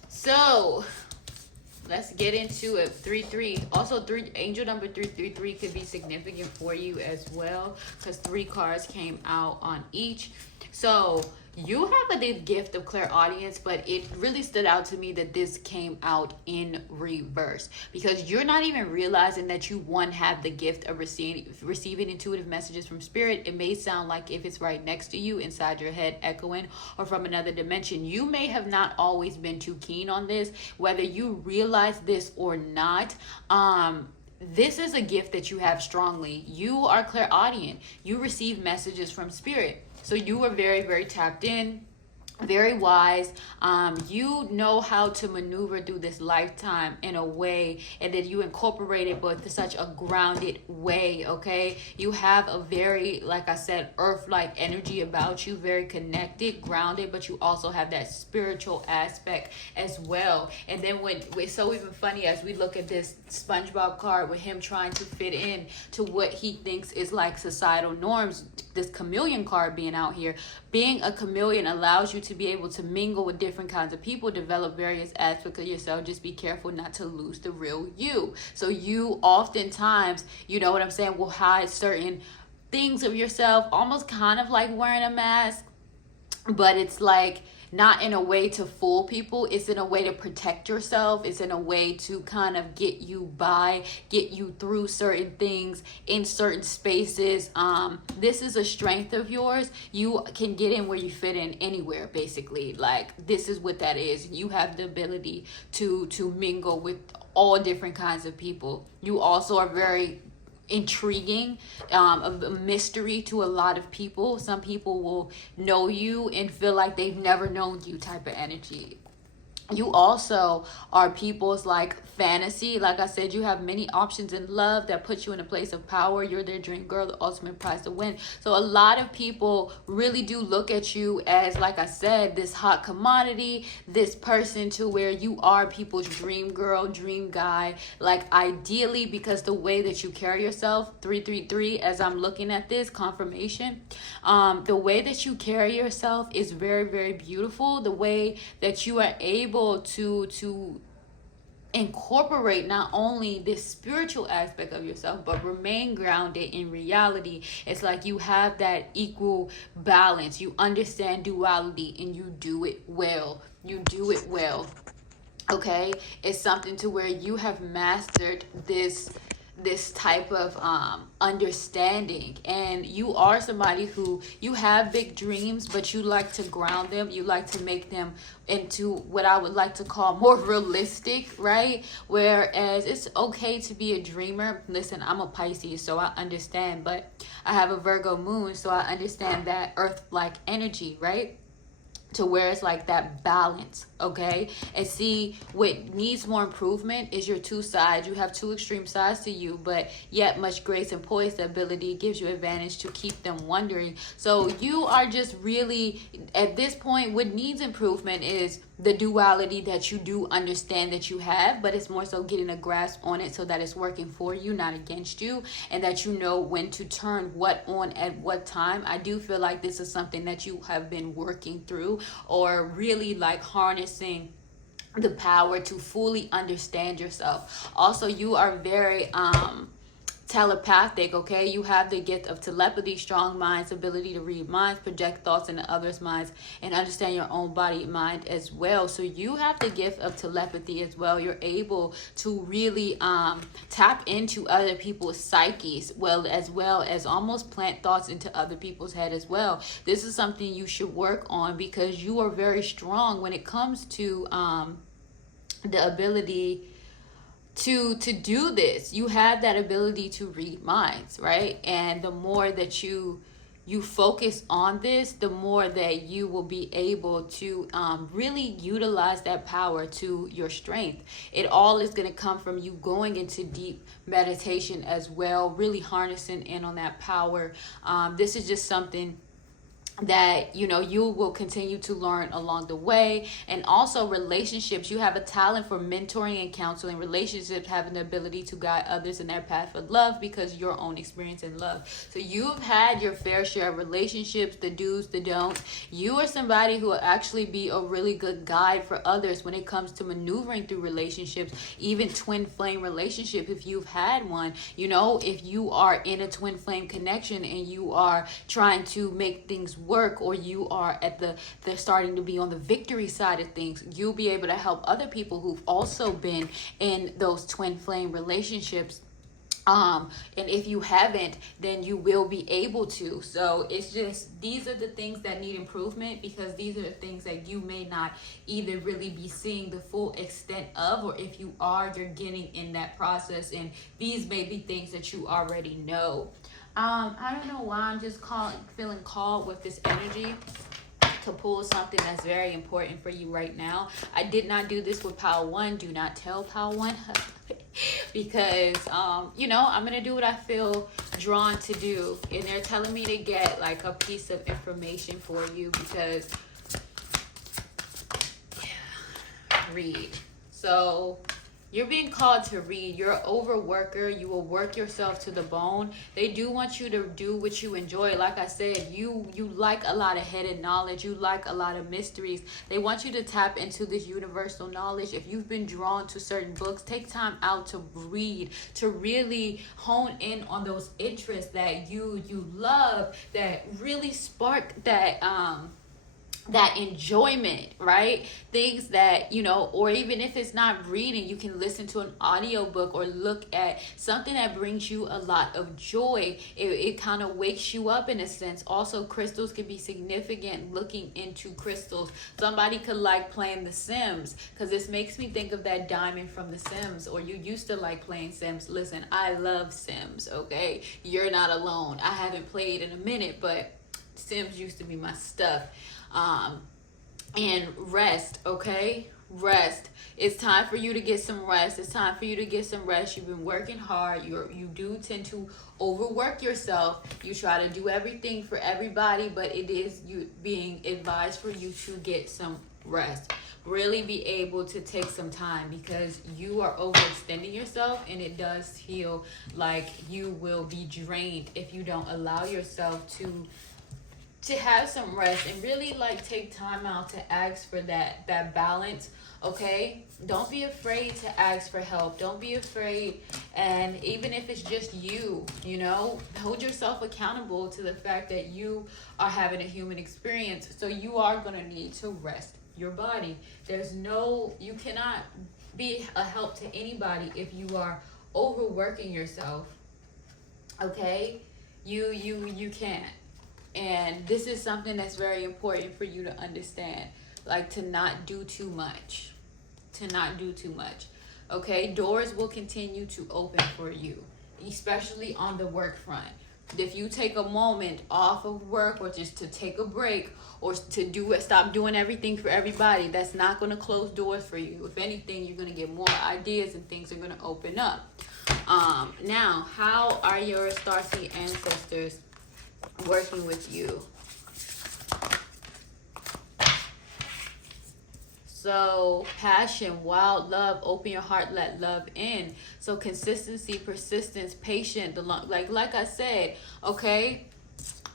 So let's get into it. 3-3. Also, angel number 333 could be significant for you as well, because 3 cards came out on each. So you have a gift of clairaudience, but it really stood out to me that this came out in reverse, because you're not even realizing that you have the gift of receiving intuitive messages from spirit. It may sound like if it's right next to you, inside your head, echoing, or from another dimension. You may have not always been too keen on this, whether you realize this or not. This is a gift that you have strongly. You are clairaudient. You receive messages from spirit. So you are very, very tapped in, very wise. You know how to maneuver through this lifetime in a way, and that you incorporate it, but such a grounded way, okay? You have a very, like I said, earth-like energy about you, very connected, grounded, but you also have that spiritual aspect as well. And then when it's so even funny as we look at this SpongeBob card with him trying to fit in to what he thinks is like societal norms, this chameleon card being out here. Being a chameleon allows you to be able to mingle with different kinds of people, develop various aspects of yourself. Just be careful not to lose the real you. So you oftentimes, you know what I'm saying, will hide certain things of yourself, almost kind of like wearing a mask. But it's like not in a way to fool people. It's in a way to protect yourself. It's in a way to kind of get you by, get you through certain things in certain spaces. This is a strength of yours. You can get in where you fit in anywhere, basically. Like, this is what that is. You have the ability to mingle with all different kinds of people. You also are very intriguing, a mystery to a lot of people. Some people will know you and feel like they've never known you, type of energy. You also are people's like fantasy. Like I said, you have many options in love that put you in a place of power. You're their dream girl, the ultimate prize to win. So a lot of people really do look at you as, like I said, this hot commodity, this person to where you are people's dream girl, dream guy. Like, ideally, because the way that you carry yourself, 333, as I'm looking at this confirmation, the way that you carry yourself is very, very beautiful. The way that you are able to incorporate not only this spiritual aspect of yourself, but remain grounded in reality. It's like you have that equal balance. You understand duality and you do it well. You do it well. Okay? It's something to where you have mastered this type of understanding, and you are somebody who, you have big dreams, but you like to ground them. You like to make them into what I would like to call more realistic, right? Whereas it's okay to be a dreamer. Listen, I'm a Pisces, so I understand, but I have a Virgo moon, so I understand that earth-like energy, right? To where it's like that balance, okay? And see, what needs more improvement is your two sides. You have two extreme sides to you, but yet much grace and poise. The ability gives you advantage to keep them wondering. So you are just really, at this point, what needs improvement is the duality that you do understand that you have, but it's more so getting a grasp on it so that it's working for you, not against you, and that you know when to turn what on at what time. I do feel like this is something that you have been working through, or really like harnessing the power to fully understand yourself. Also, you are very telepathic, okay? You have the gift of telepathy, strong minds, ability to read minds, project thoughts into others' minds, and understand your own body and mind as well. So you have the gift of telepathy as well. You're able to really tap into other people's psyches, as well as almost plant thoughts into other people's head as well. This is something you should work on, because you are very strong when it comes to the ability to do this. You have that ability to read minds, right? And the more that you focus on this, the more that you will be able to really utilize that power to your strength. It all is going to come from you going into deep meditation as well, really harnessing in on that power. This is just something that you will continue to learn along the way. And also relationships, you have a talent for mentoring and counseling. Relationships, having the ability to guide others in their path of love, because your own experience in love. So you've had your fair share of relationships, the do's, the don'ts. You are somebody who will actually be a really good guide for others when it comes to maneuvering through relationships, even twin flame relationship if you've had one. If you are in a twin flame connection and you are trying to make things work, or you are at they're starting to be on the victory side of things, you'll be able to help other people who've also been in those twin flame relationships. And if you haven't, then you will be able to. So it's just, these are the things that need improvement, because these are the things that you may not either really be seeing the full extent of, or if you are, you're getting in that process, and these may be things that you already know. I don't know why I'm just feeling called with this energy to pull something that's very important for you right now. I did not do this with Pile 1. Do not tell Pile 1. Because, I'm going to do what I feel drawn to do. And they're telling me to get like a piece of information for you, because, read. So you're being called to read. You're an overworker. You will work yourself to the bone. They do want you to do what you enjoy. Like I said, you like a lot of hidden knowledge. You like a lot of mysteries. They want you to tap into this universal knowledge. If you've been drawn to certain books, take time out to read, to really hone in on those interests that you love, that really spark that that enjoyment, right? Things that, you know, or even if it's not reading, you can listen to an audiobook or look at something that brings you a lot of joy. It kind of wakes you up in a sense. Also, crystals can be significant. Looking into crystals, somebody could like playing The Sims, because this makes me think of that diamond from The Sims. Or you used to like playing Sims. Listen, I love Sims, okay? You're not alone. I haven't played in a minute, but Sims used to be my stuff. And rest, okay? Rest. It's time for you to get some rest. It's time for you to get some rest. You've been working hard. You do tend to overwork yourself. You try to do everything for everybody, but it is you being advised for you to get some rest. Really be able to take some time, because you are overextending yourself, and it does feel like you will be drained if you don't allow yourself to have some rest and really like take time out to ask for that balance. Okay, don't be afraid to ask for help. Don't be afraid. And even if it's just you, you know, hold yourself accountable to the fact that you are having a human experience. So you are going to need to rest your body. You cannot be a help to anybody if you are overworking yourself. Okay, you can't. And this is something that's very important for you to understand. Like, to not do too much. To not do too much. Okay? Doors will continue to open for you, especially on the work front. If you take a moment off of work, or just to take a break, or to stop doing everything for everybody, that's not going to close doors for you. If anything, you're going to get more ideas and things are going to open up. Now, how are your starseed ancestors working with you? So, passion, wild love, open your heart, let love in. So, consistency, persistence, patient, like I said, okay?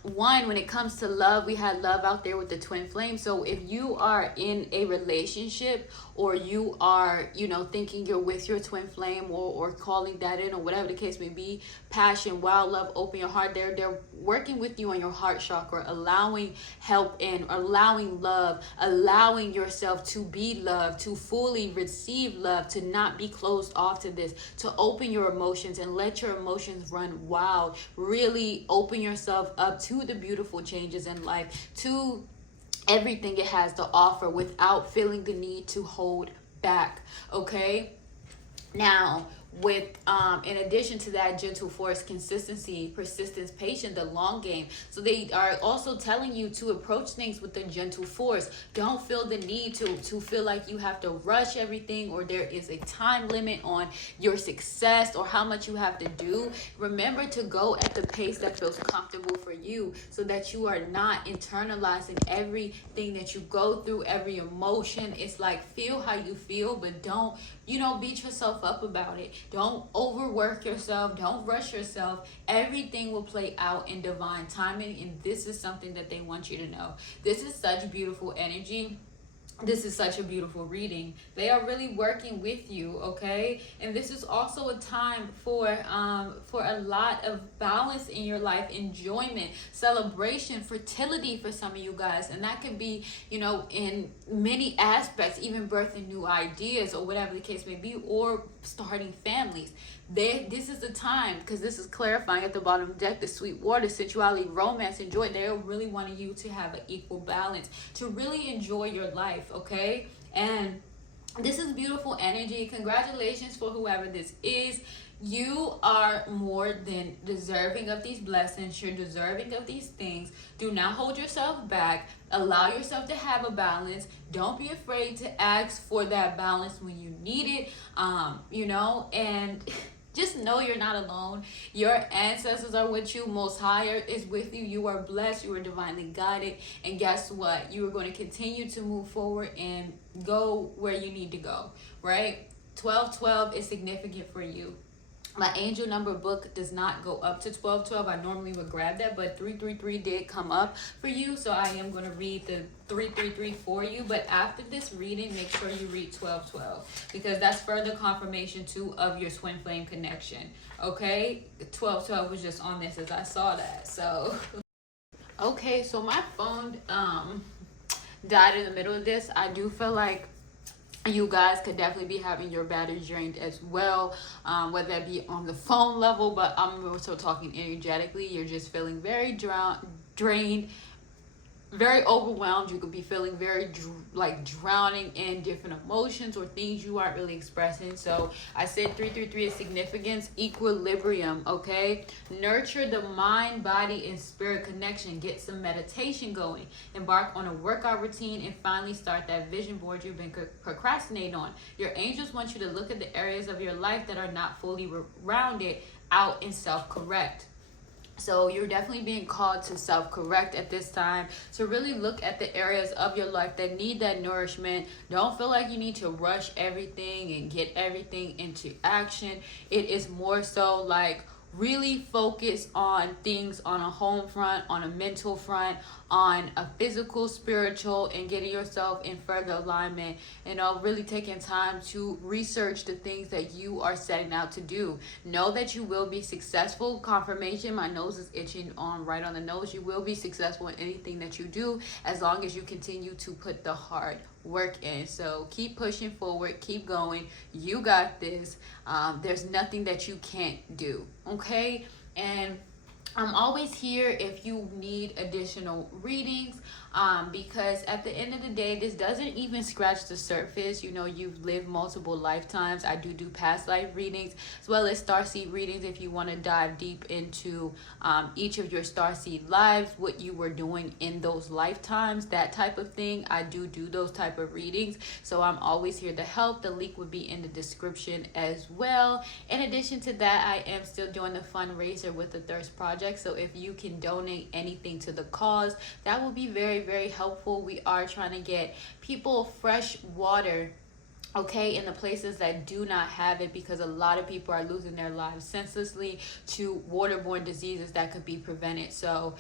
One, when it comes to love, we had love out there with the twin flame. So if you are in a relationship, or you are, you know, thinking you're with your twin flame, or calling that in, or whatever the case may be, passion, wild love, open your heart, they're working with you on your heart chakra, allowing help in, allowing love, allowing yourself to be loved, to fully receive love, to not be closed off to this, to open your emotions and let your emotions run wild. Really open yourself up to the beautiful changes in life, to everything it has to offer, without feeling the need to hold back. Okay, now with in addition to that, gentle force, consistency, persistence, patience, the long game. So they are also telling you to approach things with a gentle force. Don't feel the need to feel like you have to rush everything, or there is a time limit on your success, or how much you have to do. Remember to go at the pace that feels comfortable for you, so that you are not internalizing everything that you go through, every emotion. It's like, feel how you feel, but don't, you know, beat yourself up about it. Don't overwork yourself. Don't rush yourself. Everything will play out in divine timing. And this is something that they want you to know. This is such beautiful energy. This is such a beautiful reading. They are really working with you, okay? And this is also a time for a lot of balance in your life, enjoyment, celebration, fertility for some of you guys. And that can be, you know, in many aspects, even birthing new ideas, or whatever the case may be, or starting families. This is the time, because this is clarifying at the bottom of the deck, the sweet water, sensuality, romance, and joy. They're really wanting you to have an equal balance, to really enjoy your life, okay? And this is beautiful energy. Congratulations for whoever this is. You are more than deserving of these blessings. You're deserving of these things. Do not hold yourself back. Allow yourself to have a balance. Don't be afraid to ask for that balance when you need it. You know, and just know you're not alone. Your ancestors are with you. Most Higher is with you. You are blessed. You are divinely guided. And guess what? You are going to continue to move forward and go where you need to go, right? 1212 is significant for you. My angel number book does not go up to 1212. I normally would grab that, but 333 did come up for you. So I am going to read the 333 for you. But after this reading, make sure you read 1212, because that's further confirmation too of your twin flame connection. Okay? 1212 was just on this as I saw that. So, okay, so my phone died in the middle of this, I do feel like you guys could definitely be having your battery drained as well, whether that be on the phone level, but I'm also talking energetically. You're just feeling very drained, very overwhelmed. You could be feeling very like drowning in different emotions or things you aren't really expressing. So I said 333 is significance, equilibrium. Okay, nurture the mind, body, and spirit connection. Get some meditation going, embark on a workout routine, and finally start that vision board you've been procrastinating on. Your angels want you to look at the areas of your life that are not fully rounded out and self-correct. So you're definitely being called to self-correct at this time. So really look at the areas of your life that need that nourishment. Don't feel like you need to rush everything and get everything into action. It is more so like really focus on things on a home front, on a mental front, on a physical, spiritual, and getting yourself in further alignment. And really taking time to research the things that you are setting out to do. Know that you will be successful. Confirmation, my nose is itching on right on the nose. You will be successful in anything that you do as long as you continue to put the hard work in. So keep pushing forward, keep going. You got this. There's nothing that you can't do. Okay? And I'm always here if you need additional readings, because at the end of the day, this doesn't even scratch the surface. You know, you've lived multiple lifetimes. I do past life readings as well as starseed readings if you want to dive deep into each of your starseed lives, what you were doing in those lifetimes, that type of thing. I do those type of readings, so I'm always here to help. The link would be in the description as well. In addition to that, I am still doing the fundraiser with the Thirst Project, so if you can donate anything to the cause, that will be very, very helpful. We are trying to get people fresh water, okay, in the places that do not have it, because a lot of people are losing their lives senselessly to waterborne diseases that could be prevented. So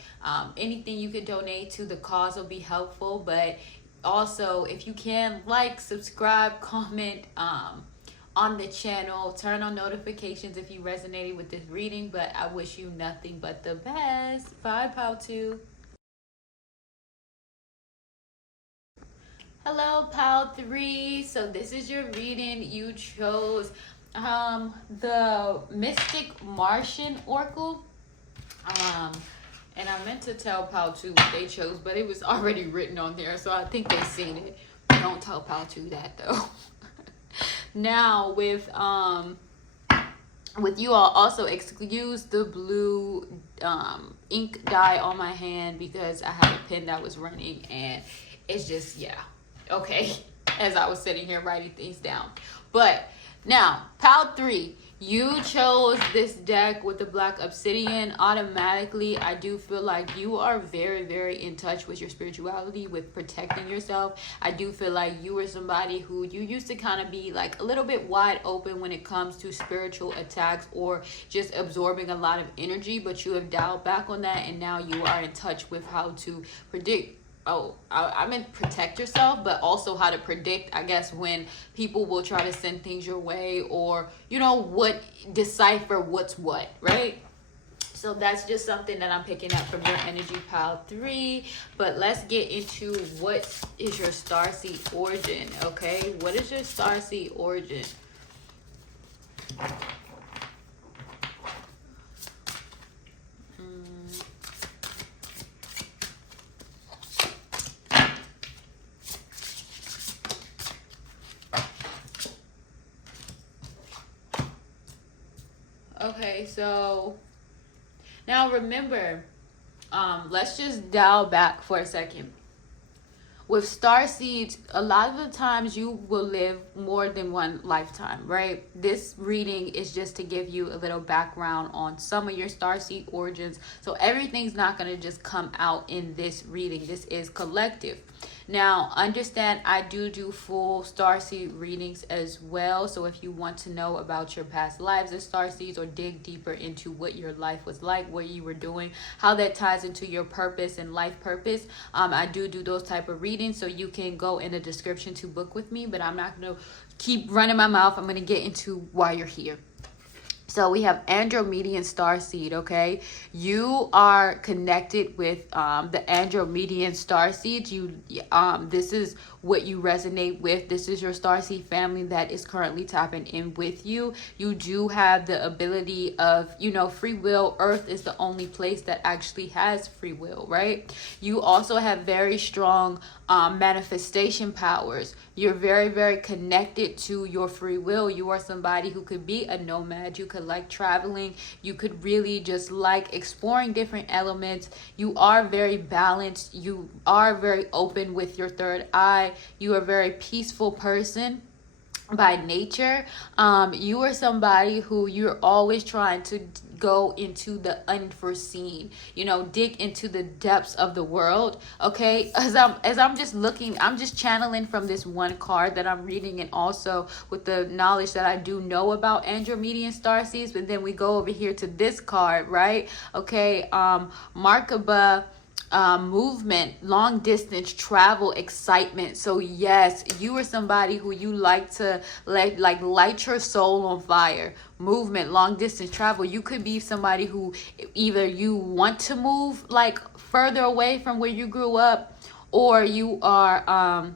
anything you could donate to the cause will be helpful. But also, if you can, like, subscribe, comment on the channel, turn on notifications if you resonated with this reading. But I wish you nothing but the best. Bye, Pal 2. Hello, Pal 3. So this is your reading. You chose the Mystic Martian Oracle. And I meant to tell Pal 2 what they chose, but it was already written on there, so I think they've seen it. Don't tell Pal 2 that though. Now with you all, also excuse the blue ink dye on my hand because I had a pen that was running and it's just, yeah. Okay, as I was sitting here writing things down. But now, Pal 3, you chose this deck with the black obsidian. Automatically, I do feel like you are very, very in touch with your spirituality, with protecting yourself. I do feel like you were somebody who you used to kind of be like a little bit wide open when it comes to spiritual attacks or just absorbing a lot of energy, but you have dialed back on that, and now you are in touch with how to predict. I meant protect yourself, but also how to predict, I guess, when people will try to send things your way, or, you know, decipher what's what, right? So that's just something that I'm picking up from your energy, Pal 3. But let's get into what is your starseed origin, okay? What is your starseed origin? Okay, so now remember, let's just dial back for a second. With starseeds, a lot of the times you will live more than one lifetime, right? This reading is just to give you a little background on some of your starseed origins. So everything's not going to just come out in this reading. This is collective. Now, understand I do full starseed readings as well. So if you want to know about your past lives as starseeds, or dig deeper into what your life was like, what you were doing, how that ties into your purpose and life purpose, I do those type of readings. So you can go in the description to book with me, but I'm not going to keep running my mouth. I'm going to get into why you're here. So we have Andromedan starseed, okay? You are connected with the Andromedan starseeds. This is what you resonate with. This is your starseed family that is currently tapping in with you. You do have the ability of, free will. Earth is the only place that actually has free will, right? You also have very strong manifestation powers. You're very, very connected to your free will. You are somebody who could be a nomad. You could like traveling. You could really just like exploring different elements. You are very balanced. You are very open with your third eye. You are a very peaceful person by nature. You are somebody who you're always trying to go into the unforeseen, dig into the depths of the world. Okay, as I'm just looking, I'm just channeling from this one card that I'm reading, and also with the knowledge that I do know about Andromedan starseeds. But then we go over here to this card, right? Okay, Markaba, movement, long distance travel, excitement. So yes, you are somebody who you like to light your soul on fire. Movement, long distance travel. You could be somebody who either you want to move like further away from where you grew up, or you are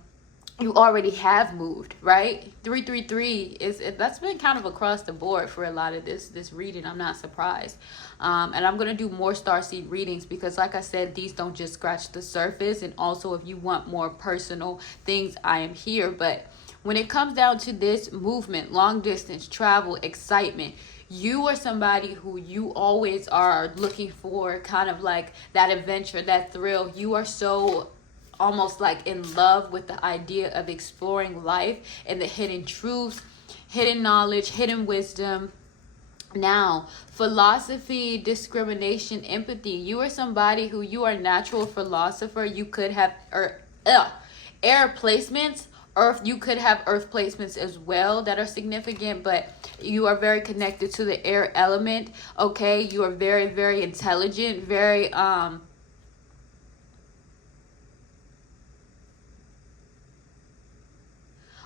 you already have moved, right? 333 that's been kind of across the board for a lot of this reading. I'm not surprised. And I'm going to do more starseed readings because, like I said, these don't just scratch the surface. And also, if you want more personal things, I am here. But when it comes down to this movement, long distance travel, excitement, you are somebody who you always are looking for kind of like that adventure, that thrill. You are so almost like in love with the idea of exploring life and the hidden truths, hidden knowledge, hidden wisdom. Now, philosophy, discrimination, empathy. You are somebody who you are a natural philosopher. You could have air placements. Earth, you could have earth placements as well that are significant, but you are very connected to the air element. Okay, you are very, very intelligent, very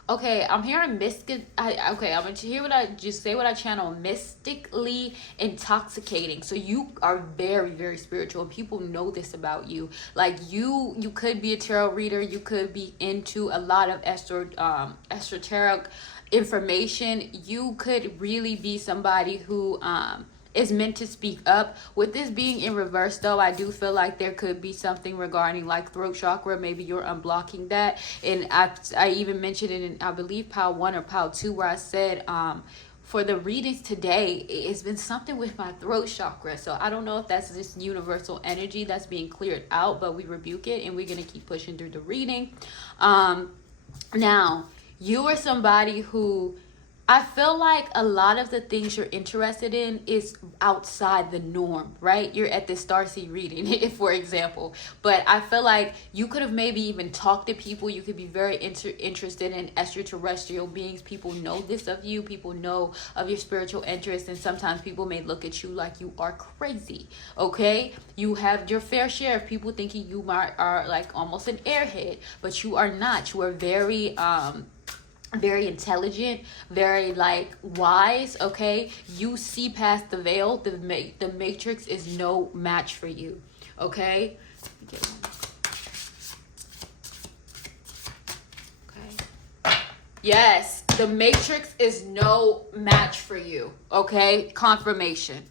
okay, I'm hearing mystic. I'm going to hear what I just say. What I channel, mystically intoxicating. So you are very, very spiritual. People know this about you. Like you could be a tarot reader. You could be into a lot of esoteric information. You could really be somebody who is meant to speak up. With this being in reverse, though, I do feel like there could be something regarding like throat chakra. Maybe you're unblocking that. And I even mentioned it in, I believe, pile 1 or pile 2, where I said for the readings today, it's been something with my throat chakra. So I don't know if that's just universal energy that's being cleared out, but we rebuke it and we're going to keep pushing through the reading. Now, you are somebody who I feel like a lot of the things you're interested in is outside the norm, right? You're at this starseed reading, for example. But I feel like you could have maybe even talked to people. You could be very interested in extraterrestrial beings. People know this of you. People know of your spiritual interests. And sometimes people may look at you like you are crazy, okay? You have your fair share of people thinking you are like almost an airhead. But you are not. You are very intelligent, very like wise. Okay, you see past the veil. The matrix is no match for you. Okay, yes, the matrix is no match for you. Okay, confirmation.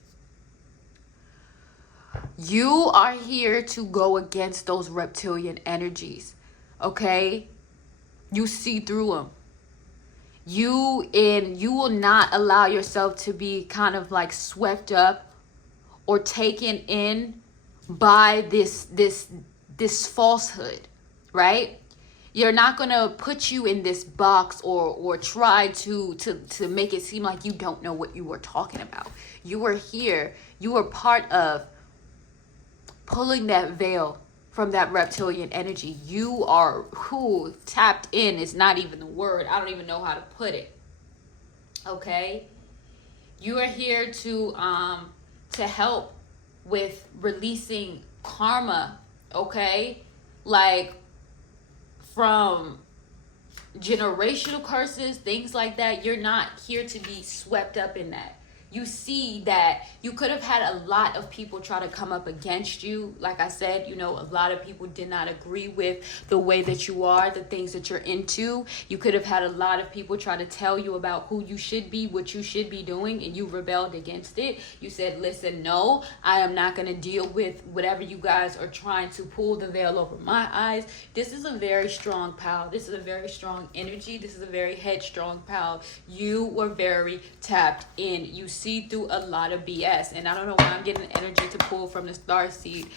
You are here to go against those reptilian energies. Okay, you see through them. You will not allow yourself to be kind of like swept up or taken in by this falsehood, right? You're not going to put you in this box or try to make it seem like you don't know what you are talking about. You are here. You are part of pulling that veil from that reptilian energy. You are who tapped in is not even the word. I don't even know how to put it. Okay? You are here to help with releasing karma, okay? Like from generational curses, things like that. You're not here to be swept up in that. you see that you could have had a lot of people try to come up against you. Like I said, you know, a lot of people did not agree with the way that you are, the things that you're into. You could have had a lot of people try to tell you about who you should be, what you should be doing, and you rebelled against it. You said, listen, no, I am not going to deal with whatever you guys are trying to pull the veil over my eyes. This is a very strong pal. This is a very strong energy. This is a very headstrong pal. You were very tapped in. You see through a lot of BS. And I don't know why I'm getting energy to pull from the Starseed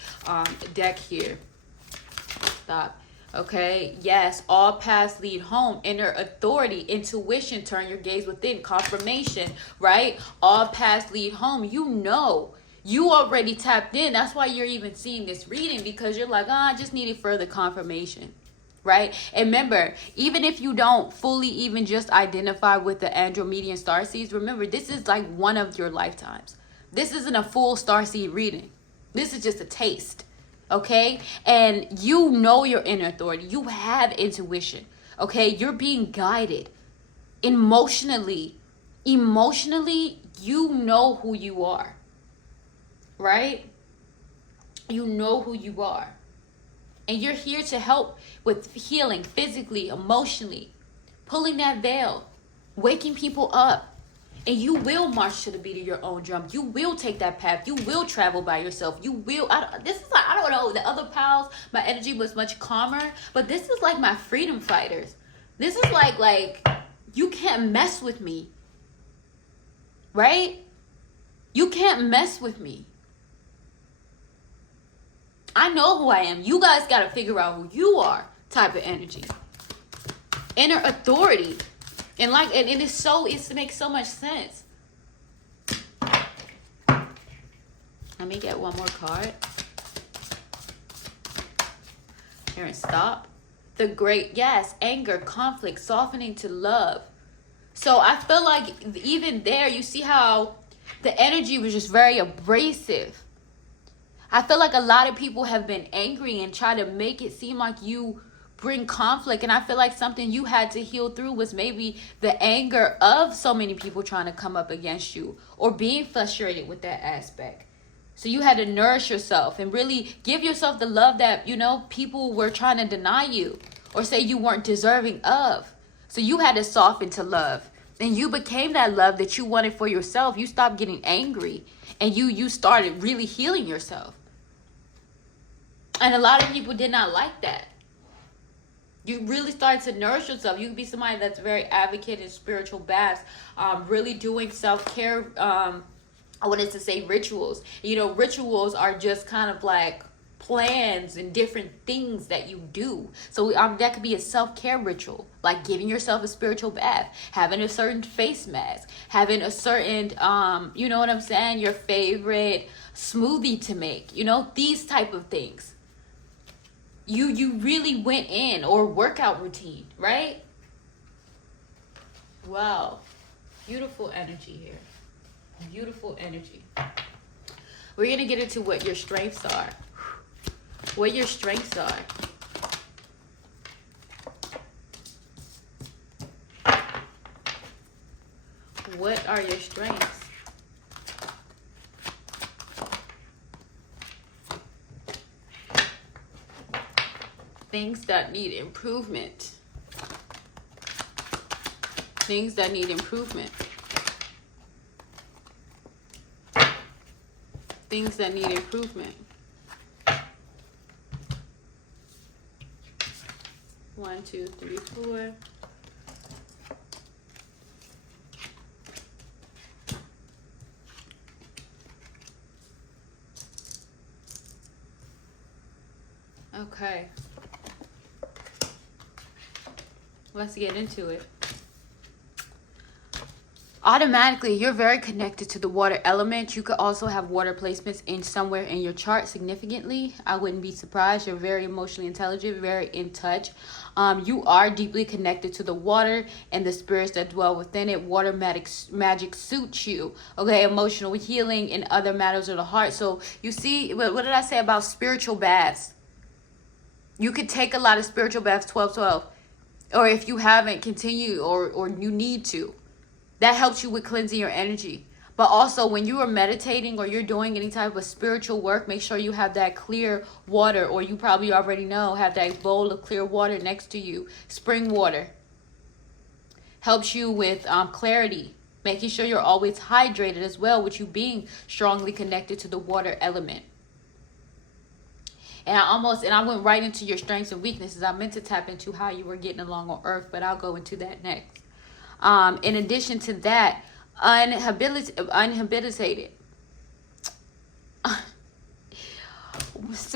deck here. Stop. Okay, yes, all paths lead home. Inner authority, intuition, turn your gaze within, confirmation, right? All paths lead home. You know, you already tapped in. That's why you're even seeing this reading, because you're like, I just needed further confirmation. Right? And remember, even if you don't fully even just identify with the Andromedan starseeds, remember, this is like one of your lifetimes. This isn't a full starseed reading. This is just a taste. Okay? And you know your inner authority. You have intuition. Okay? You're being guided. Emotionally, you know who you are. Right? You know who you are. And you're here to help with healing physically, emotionally, pulling that veil, waking people up. And you will march to the beat of your own drum. You will take that path. You will travel by yourself. You will. I don't know. The other pals, my energy was much calmer. But this is like my freedom fighters. This is like you can't mess with me. Right? You can't mess with me. I know who I am. You guys got to figure out who you are type of energy. Inner authority. And it makes so much sense. Let me get one more card. Here and stop. The great, yes, anger, conflict, softening to love. So I feel like even there, you see how the energy was just very abrasive. I feel like a lot of people have been angry and try to make it seem like you bring conflict. And I feel like something you had to heal through was maybe the anger of so many people trying to come up against you or being frustrated with that aspect. So you had to nourish yourself and really give yourself the love that, you know, people were trying to deny you or say you weren't deserving of. So you had to soften to love. And you became that love that you wanted for yourself. You stopped getting angry and you started really healing yourself. And a lot of people did not like that. You really started to nourish yourself. You could be somebody that's very advocate in spiritual baths, really doing self-care. I wanted to say rituals. You know, rituals are just kind of like plans and different things that you do. So that could be a self-care ritual, like giving yourself a spiritual bath, having a certain face mask, having a certain, you know what I'm saying, your favorite smoothie to make, you know, these type of things. You really went in, or workout routine, right? Wow. Beautiful energy here. Beautiful energy. We're going to get into what your strengths are. What your strengths are. What are your strengths? Things that need improvement. Things that need improvement. Things that need improvement. 1, 2, 3, 4. Okay. Let's get into it. Automatically, you're very connected to the water element. You could also have water placements in somewhere in your chart significantly. I wouldn't be surprised. You're very emotionally intelligent, very in touch. You are deeply connected to the water and the spirits that dwell within it. Water magic suits you. Okay, emotional healing and other matters of the heart. So you see, what did I say about spiritual baths? You could take a lot of spiritual baths, 12-12. Or if you haven't, continue, or you need to. That helps you with cleansing your energy. But also when you are meditating or you're doing any type of spiritual work, make sure you have that clear water, or you probably already know, have that bowl of clear water next to you. Spring water helps you with clarity, making sure you're always hydrated as well, with you being strongly connected to the water element. And I went right into your strengths and weaknesses. I meant to tap into how you were getting along on Earth, but I'll go into that next. In addition to that, uninhibited.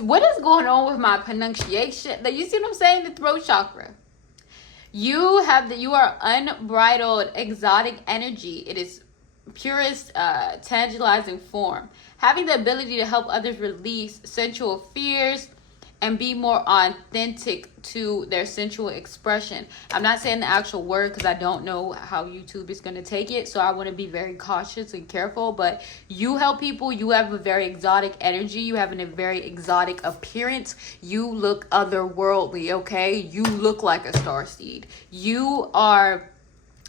What is going on with my pronunciation? You see what I'm saying? The throat chakra. You are unbridled, exotic energy. It is purest, tantalizing form. Having the ability to help others release sensual fears and be more authentic to their sensual expression. I'm not saying the actual word because I don't know how YouTube is going to take it, so I want to be very cautious and careful. But you help people. You have a very exotic energy. You have a very exotic appearance. You look otherworldly, okay? You look like a starseed. You are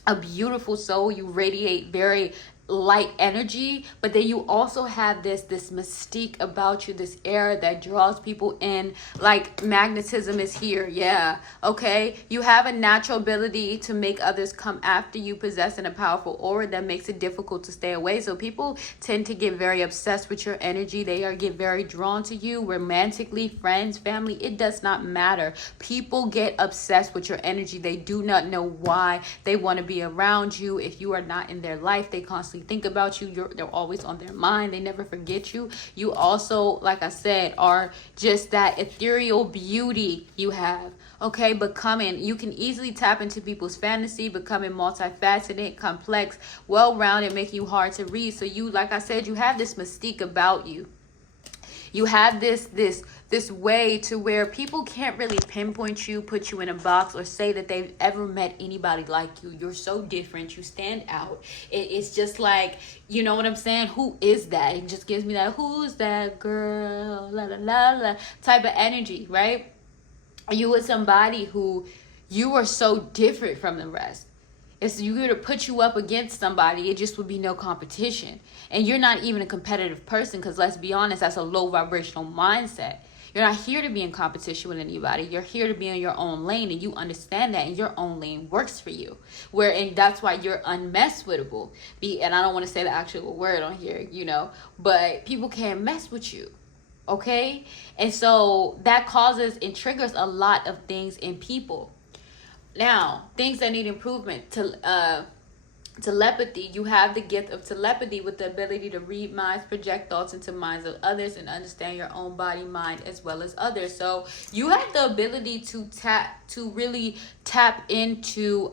a beautiful soul. You radiate very light energy, but then you also have this mystique about you, this air that draws people in, like magnetism is here. Yeah, okay. You have a natural ability to make others come after you, possessing a powerful aura that makes it difficult to stay away. So people tend to get very obsessed with your energy. They get very drawn to you romantically, friends, family, it does not matter. People get obsessed with your energy. They do not know why. They want to be around you. If you are not in their life, they constantly think about you. They're always on their mind. They never forget you. You also, like I said, are just that ethereal beauty you have. Okay, you can easily tap into people's fantasy, becoming multifaceted, complex, well-rounded, making you hard to read. So you, like I said, you have this mystique about you. You have this way to where people can't really pinpoint you, put you in a box, or say that they've ever met anybody like you. You're so different. You stand out. It's just like, you know what I'm saying? Who is that? It just gives me that, who's that girl? La la la la type of energy, right? You are somebody who, you are so different from the rest. If you were to put you up against somebody, it just would be no competition. And you're not even a competitive person, because let's be honest, that's a low vibrational mindset. You're not here to be in competition with anybody. You're here to be in your own lane, and you understand that, and your own lane works for you. And that's why you're unmesswittable. And I don't want to say the actual word on here, but people can't mess with you. Okay? And so that causes and triggers a lot of things in people. Now, things that need improvement. Telepathy. You have the gift of telepathy, with the ability to read minds, project thoughts into minds of others, and understand your own body, mind, as well as others. So you have the ability to really tap into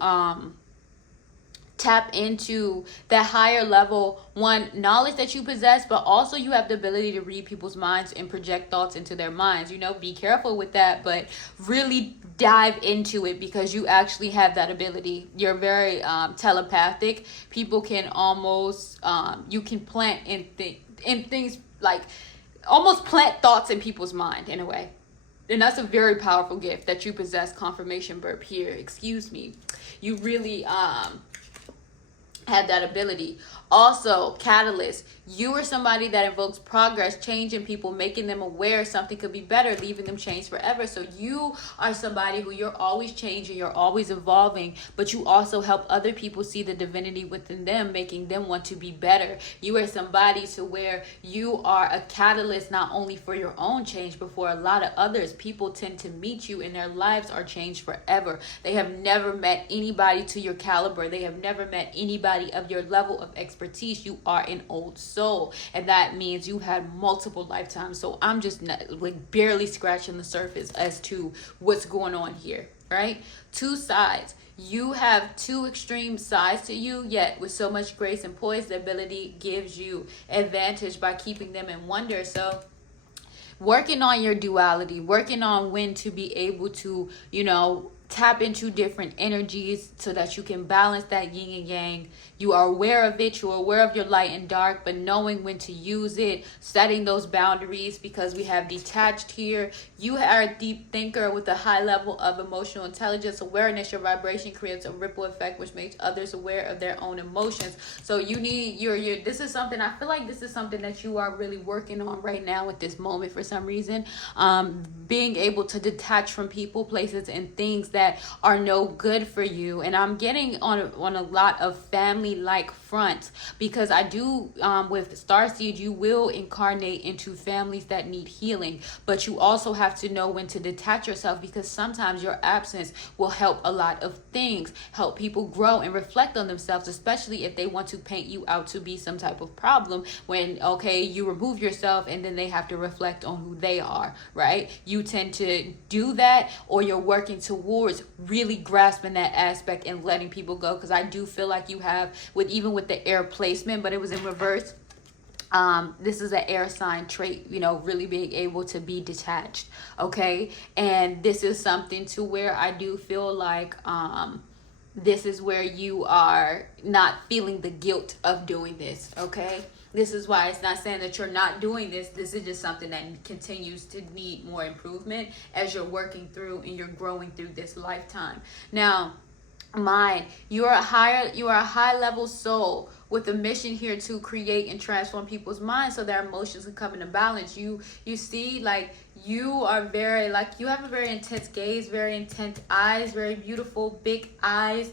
that higher level knowledge that you possess, but also you have the ability to read people's minds and project thoughts into their minds. Be careful with that, but really dive into it, because you actually have that ability. You're very telepathic. People can almost you can plant in things, like almost plant thoughts in people's mind in a way. And that's a very powerful gift that you possess. Confirmation burp here, excuse me. You really have that ability. Also, catalyst. You are somebody that invokes progress, change in people, making them aware something could be better, leaving them changed forever. So you are somebody who, you're always changing, you're always evolving, but you also help other people see the divinity within them, making them want to be better. You are somebody to where you are a catalyst, not only for your own change, but for a lot of others. People tend to meet you and their lives are changed forever. They have never met anybody to your caliber. They have never met anybody of your level of expertise. You are an old soul, and that means you had multiple lifetimes. So I'm just barely scratching the surface as to what's going on here, right? Two sides. You have two extreme sides to you, yet with so much grace and poise, the ability gives you advantage by keeping them in wonder. So working on your duality, working on when to be able to, tap into different energies so that you can balance that yin and yang. You are aware of it, you're aware of your light and dark, but knowing when to use it, setting those boundaries, because we have detached here. You are a deep thinker with a high level of emotional intelligence. Awareness, your vibration creates a ripple effect which makes others aware of their own emotions. So you need your this is something, I feel like this is something that you are really working on right now at this moment for some reason. Being able to detach from people, places, and things that are no good for you. And I'm getting on a lot of family like fronts, because I do with Starseed, you will incarnate into families that need healing, but you also have to know when to detach yourself, because sometimes your absence will help a lot of things, help people grow and reflect on themselves, especially if they want to paint you out to be some type of problem. When okay, you remove yourself and then they have to reflect on who they are, right? You tend to do that, or you're working towards really grasping that aspect and letting people go, because I do feel like you have, with even with the air placement, but it was in reverse. This is an air sign trait, you know, really being able to be detached, okay? And this is something to where I do feel like this is where you are not feeling the guilt of doing this, okay? This is why it's not saying that you're not doing this. This is just something that continues to need more improvement as you're working through and you're growing through this lifetime. Now, mind, you are a high level soul with a mission here to create and transform people's minds so their emotions can come into balance. You see, like, you are very, like, you have a very intense gaze, very intense eyes, very beautiful big eyes,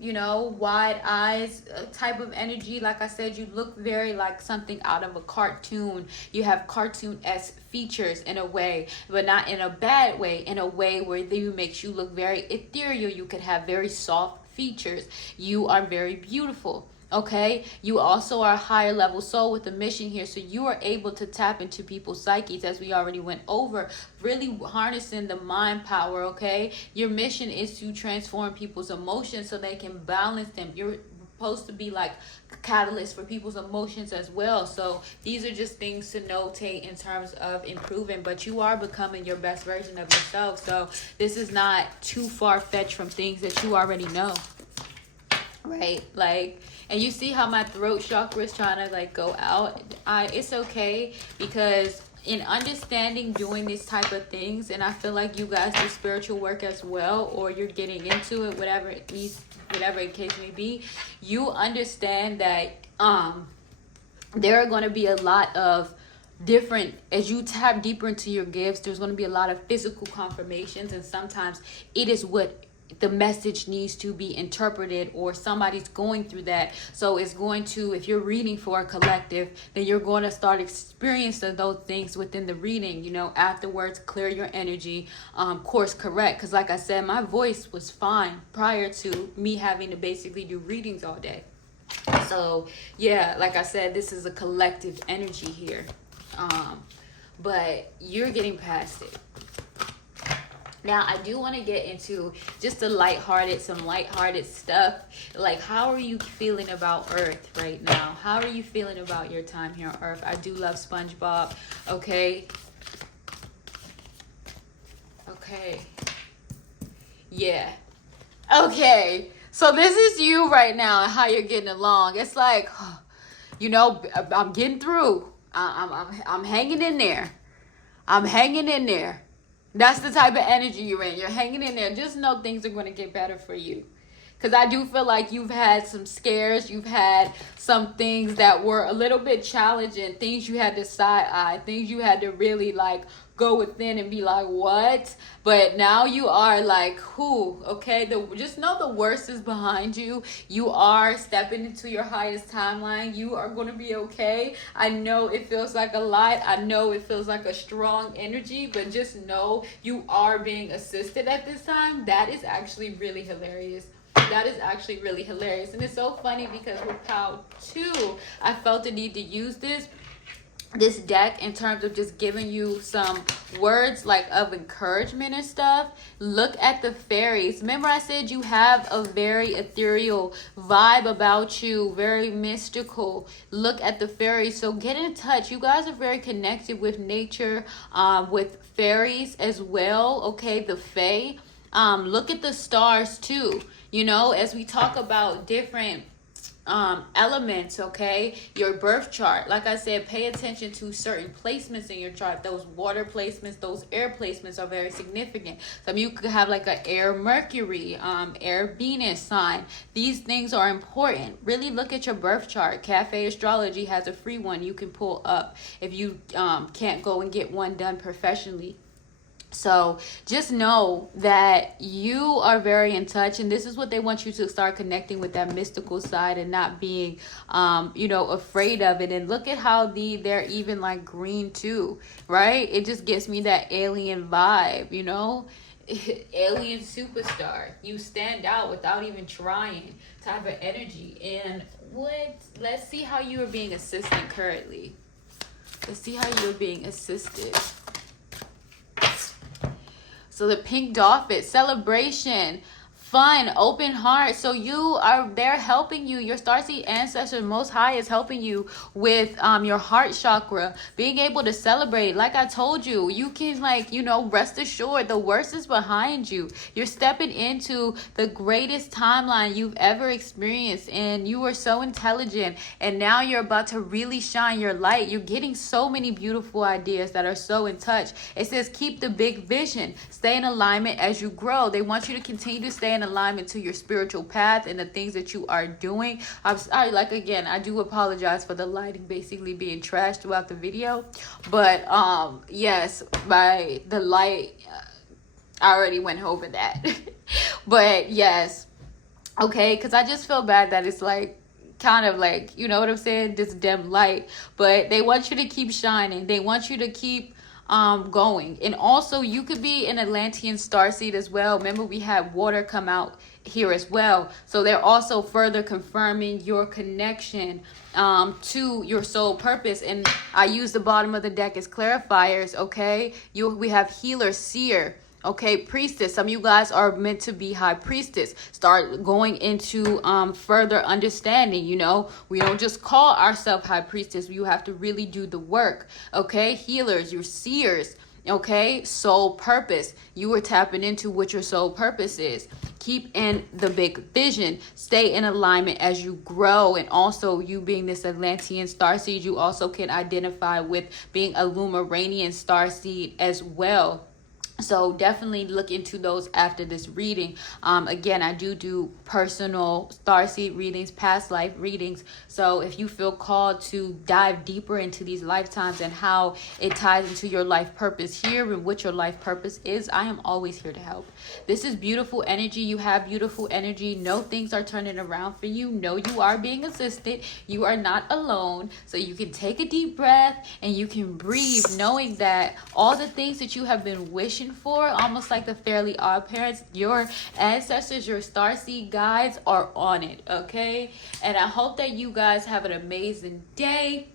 you know, wide eyes, type of energy. Like I said, you look very like something out of a cartoon. You have cartoon-esque features in a way, but not in a bad way, in a way where you makes you look very ethereal. You could have very soft features. You are very beautiful. Okay, you also are a higher level soul with a mission here, so you are able to tap into people's psyches, as we already went over, really harnessing the mind power. Okay, your mission is to transform people's emotions so they can balance them. You're supposed to be like a catalyst for people's emotions as well. So these are just things to notate in terms of improving, but you are becoming your best version of yourself. So this is not too far-fetched from things that you already know, right? Like, and you see how my throat chakra is trying to like go out. It's okay, because in understanding doing these type of things, and I feel like you guys do spiritual work as well, or you're getting into it, whatever it needs, whatever the case may be, you understand that there are going to be a lot of different, as you tap deeper into your gifts, there's going to be a lot of physical confirmations, and sometimes it is what the message needs to be interpreted, or somebody's going through that. So it's going to, if you're reading for a collective, then you're going to start experiencing those things within the reading, you know. Afterwards, clear your energy, course correct, because like I said, my voice was fine prior to me having to basically do readings all day. So yeah, like I said, this is a collective energy here, but you're getting past it. Now, I do want to get into just some lighthearted stuff. Like, how are you feeling about Earth right now? How are you feeling about your time here on Earth? I do love SpongeBob. Okay. Okay. Yeah. Okay. So this is you right now and how you're getting along. It's like, you know, I'm getting through. I'm hanging in there. I'm hanging in there. That's the type of energy you're in. You're hanging in there. Just know things are going to get better for you. Because I do feel like you've had some scares. You've had some things that were a little bit challenging. Things you had to side-eye. Things you had to really like go within and be like, what? But now you are like, who? Okay, just know the worst is behind you. You are stepping into your highest timeline. You are going to be okay. I know it feels like a lot. I know it feels like a strong energy, but just know you are being assisted at this time. That is actually really hilarious. That is actually really hilarious. And it's so funny because with Pal 2, I felt the need to use this deck in terms of just giving you some words like of encouragement and stuff. Look at the fairies. Remember I said you have a very ethereal vibe about you, very mystical. Look at the fairies. So get in touch. You guys are very connected with nature, with fairies as well. Okay, the fae. Look at the stars too. You know, as we talk about different elements, okay, your birth chart, like I said, pay attention to certain placements in your chart. Those water placements, those air placements are very significant. Some of you could have like an air Mercury, air Venus sign. These things are important. Really look at your birth chart. Cafe Astrology has a free one you can pull up if you can't go and get one done professionally. So just know that you are very in touch, and this is what they want you to start connecting with, that mystical side, and not being you know, afraid of it. And look at how they're even like green too, right? It just gives me that alien vibe, you know. Alien superstar, you stand out without even trying, type of energy. And let's see how you are being assisted currently. Let's see how you're being assisted. So the pink dolphin, celebration, fun, open heart. So they're helping you. Your starseed ancestor Most High is helping you with your heart chakra, being able to celebrate. Like I told you, you can, like, you know, rest assured the worst is behind you. You're stepping into the greatest timeline you've ever experienced, and you are so intelligent, and now you're about to really shine your light. You're getting so many beautiful ideas that are so in touch. It says keep the big vision, stay in alignment as you grow. They want you to continue to stay in alignment to your spiritual path and the things that you are doing. Again, I do apologize for the lighting basically being trashed throughout the video, but yes, the light, I already went over that. But yes, okay, because I just feel bad that it's like kind of like, you know what I'm saying, this dim light. But they want you to keep shining. They want you to keep going. And also, you could be an Atlantean starseed as well. Remember, we had water come out here as well. So they're also further confirming your connection to your soul purpose. And I use the bottom of the deck as clarifiers, okay? We have healer, seer, okay, priestess. Some of you guys are meant to be high priestess. Start going into further understanding. You know, we don't just call ourselves high priestess. You have to really do the work, okay? Healers, your seers, okay? Soul purpose. You are tapping into what your soul purpose is. Keep in the big vision. Stay in alignment as you grow. And also, you being this Atlantean starseed, you also can identify with being a Lumaranian starseed as well. So definitely look into those after this reading. Again, I do personal starseed readings, past life readings. So if you feel called to dive deeper into these lifetimes and how it ties into your life purpose here and what your life purpose is, I am always here to help. This is beautiful energy. You have beautiful energy. Know things are turning around for you. Know you are being assisted. You are not alone. So you can take a deep breath and you can breathe, knowing that all the things that you have been wishing for, almost like the Fairly Odd Parents, your ancestors, your starseed guides are on it, okay? And I hope that you guys have an amazing day,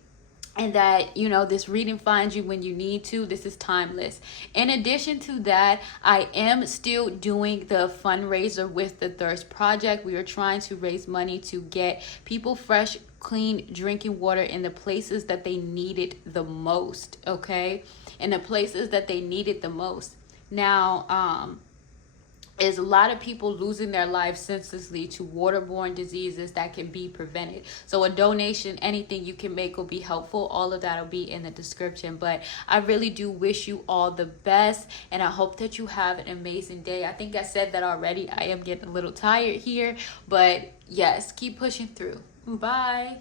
and that, you know, this reading finds you when you need to. This is timeless. In addition to that, I am still doing the fundraiser with the Thirst Project. We are trying to raise money to get people fresh, clean drinking water in the places that they need it the most, okay? In the places that they need it the most. Now, is a lot of people losing their lives senselessly to waterborne diseases that can be prevented. So a donation, anything you can make will be helpful. All of that will be in the description. But I really do wish you all the best, and I hope that you have an amazing day. I think I said that already. I am getting a little tired here, but yes, keep pushing through. Bye.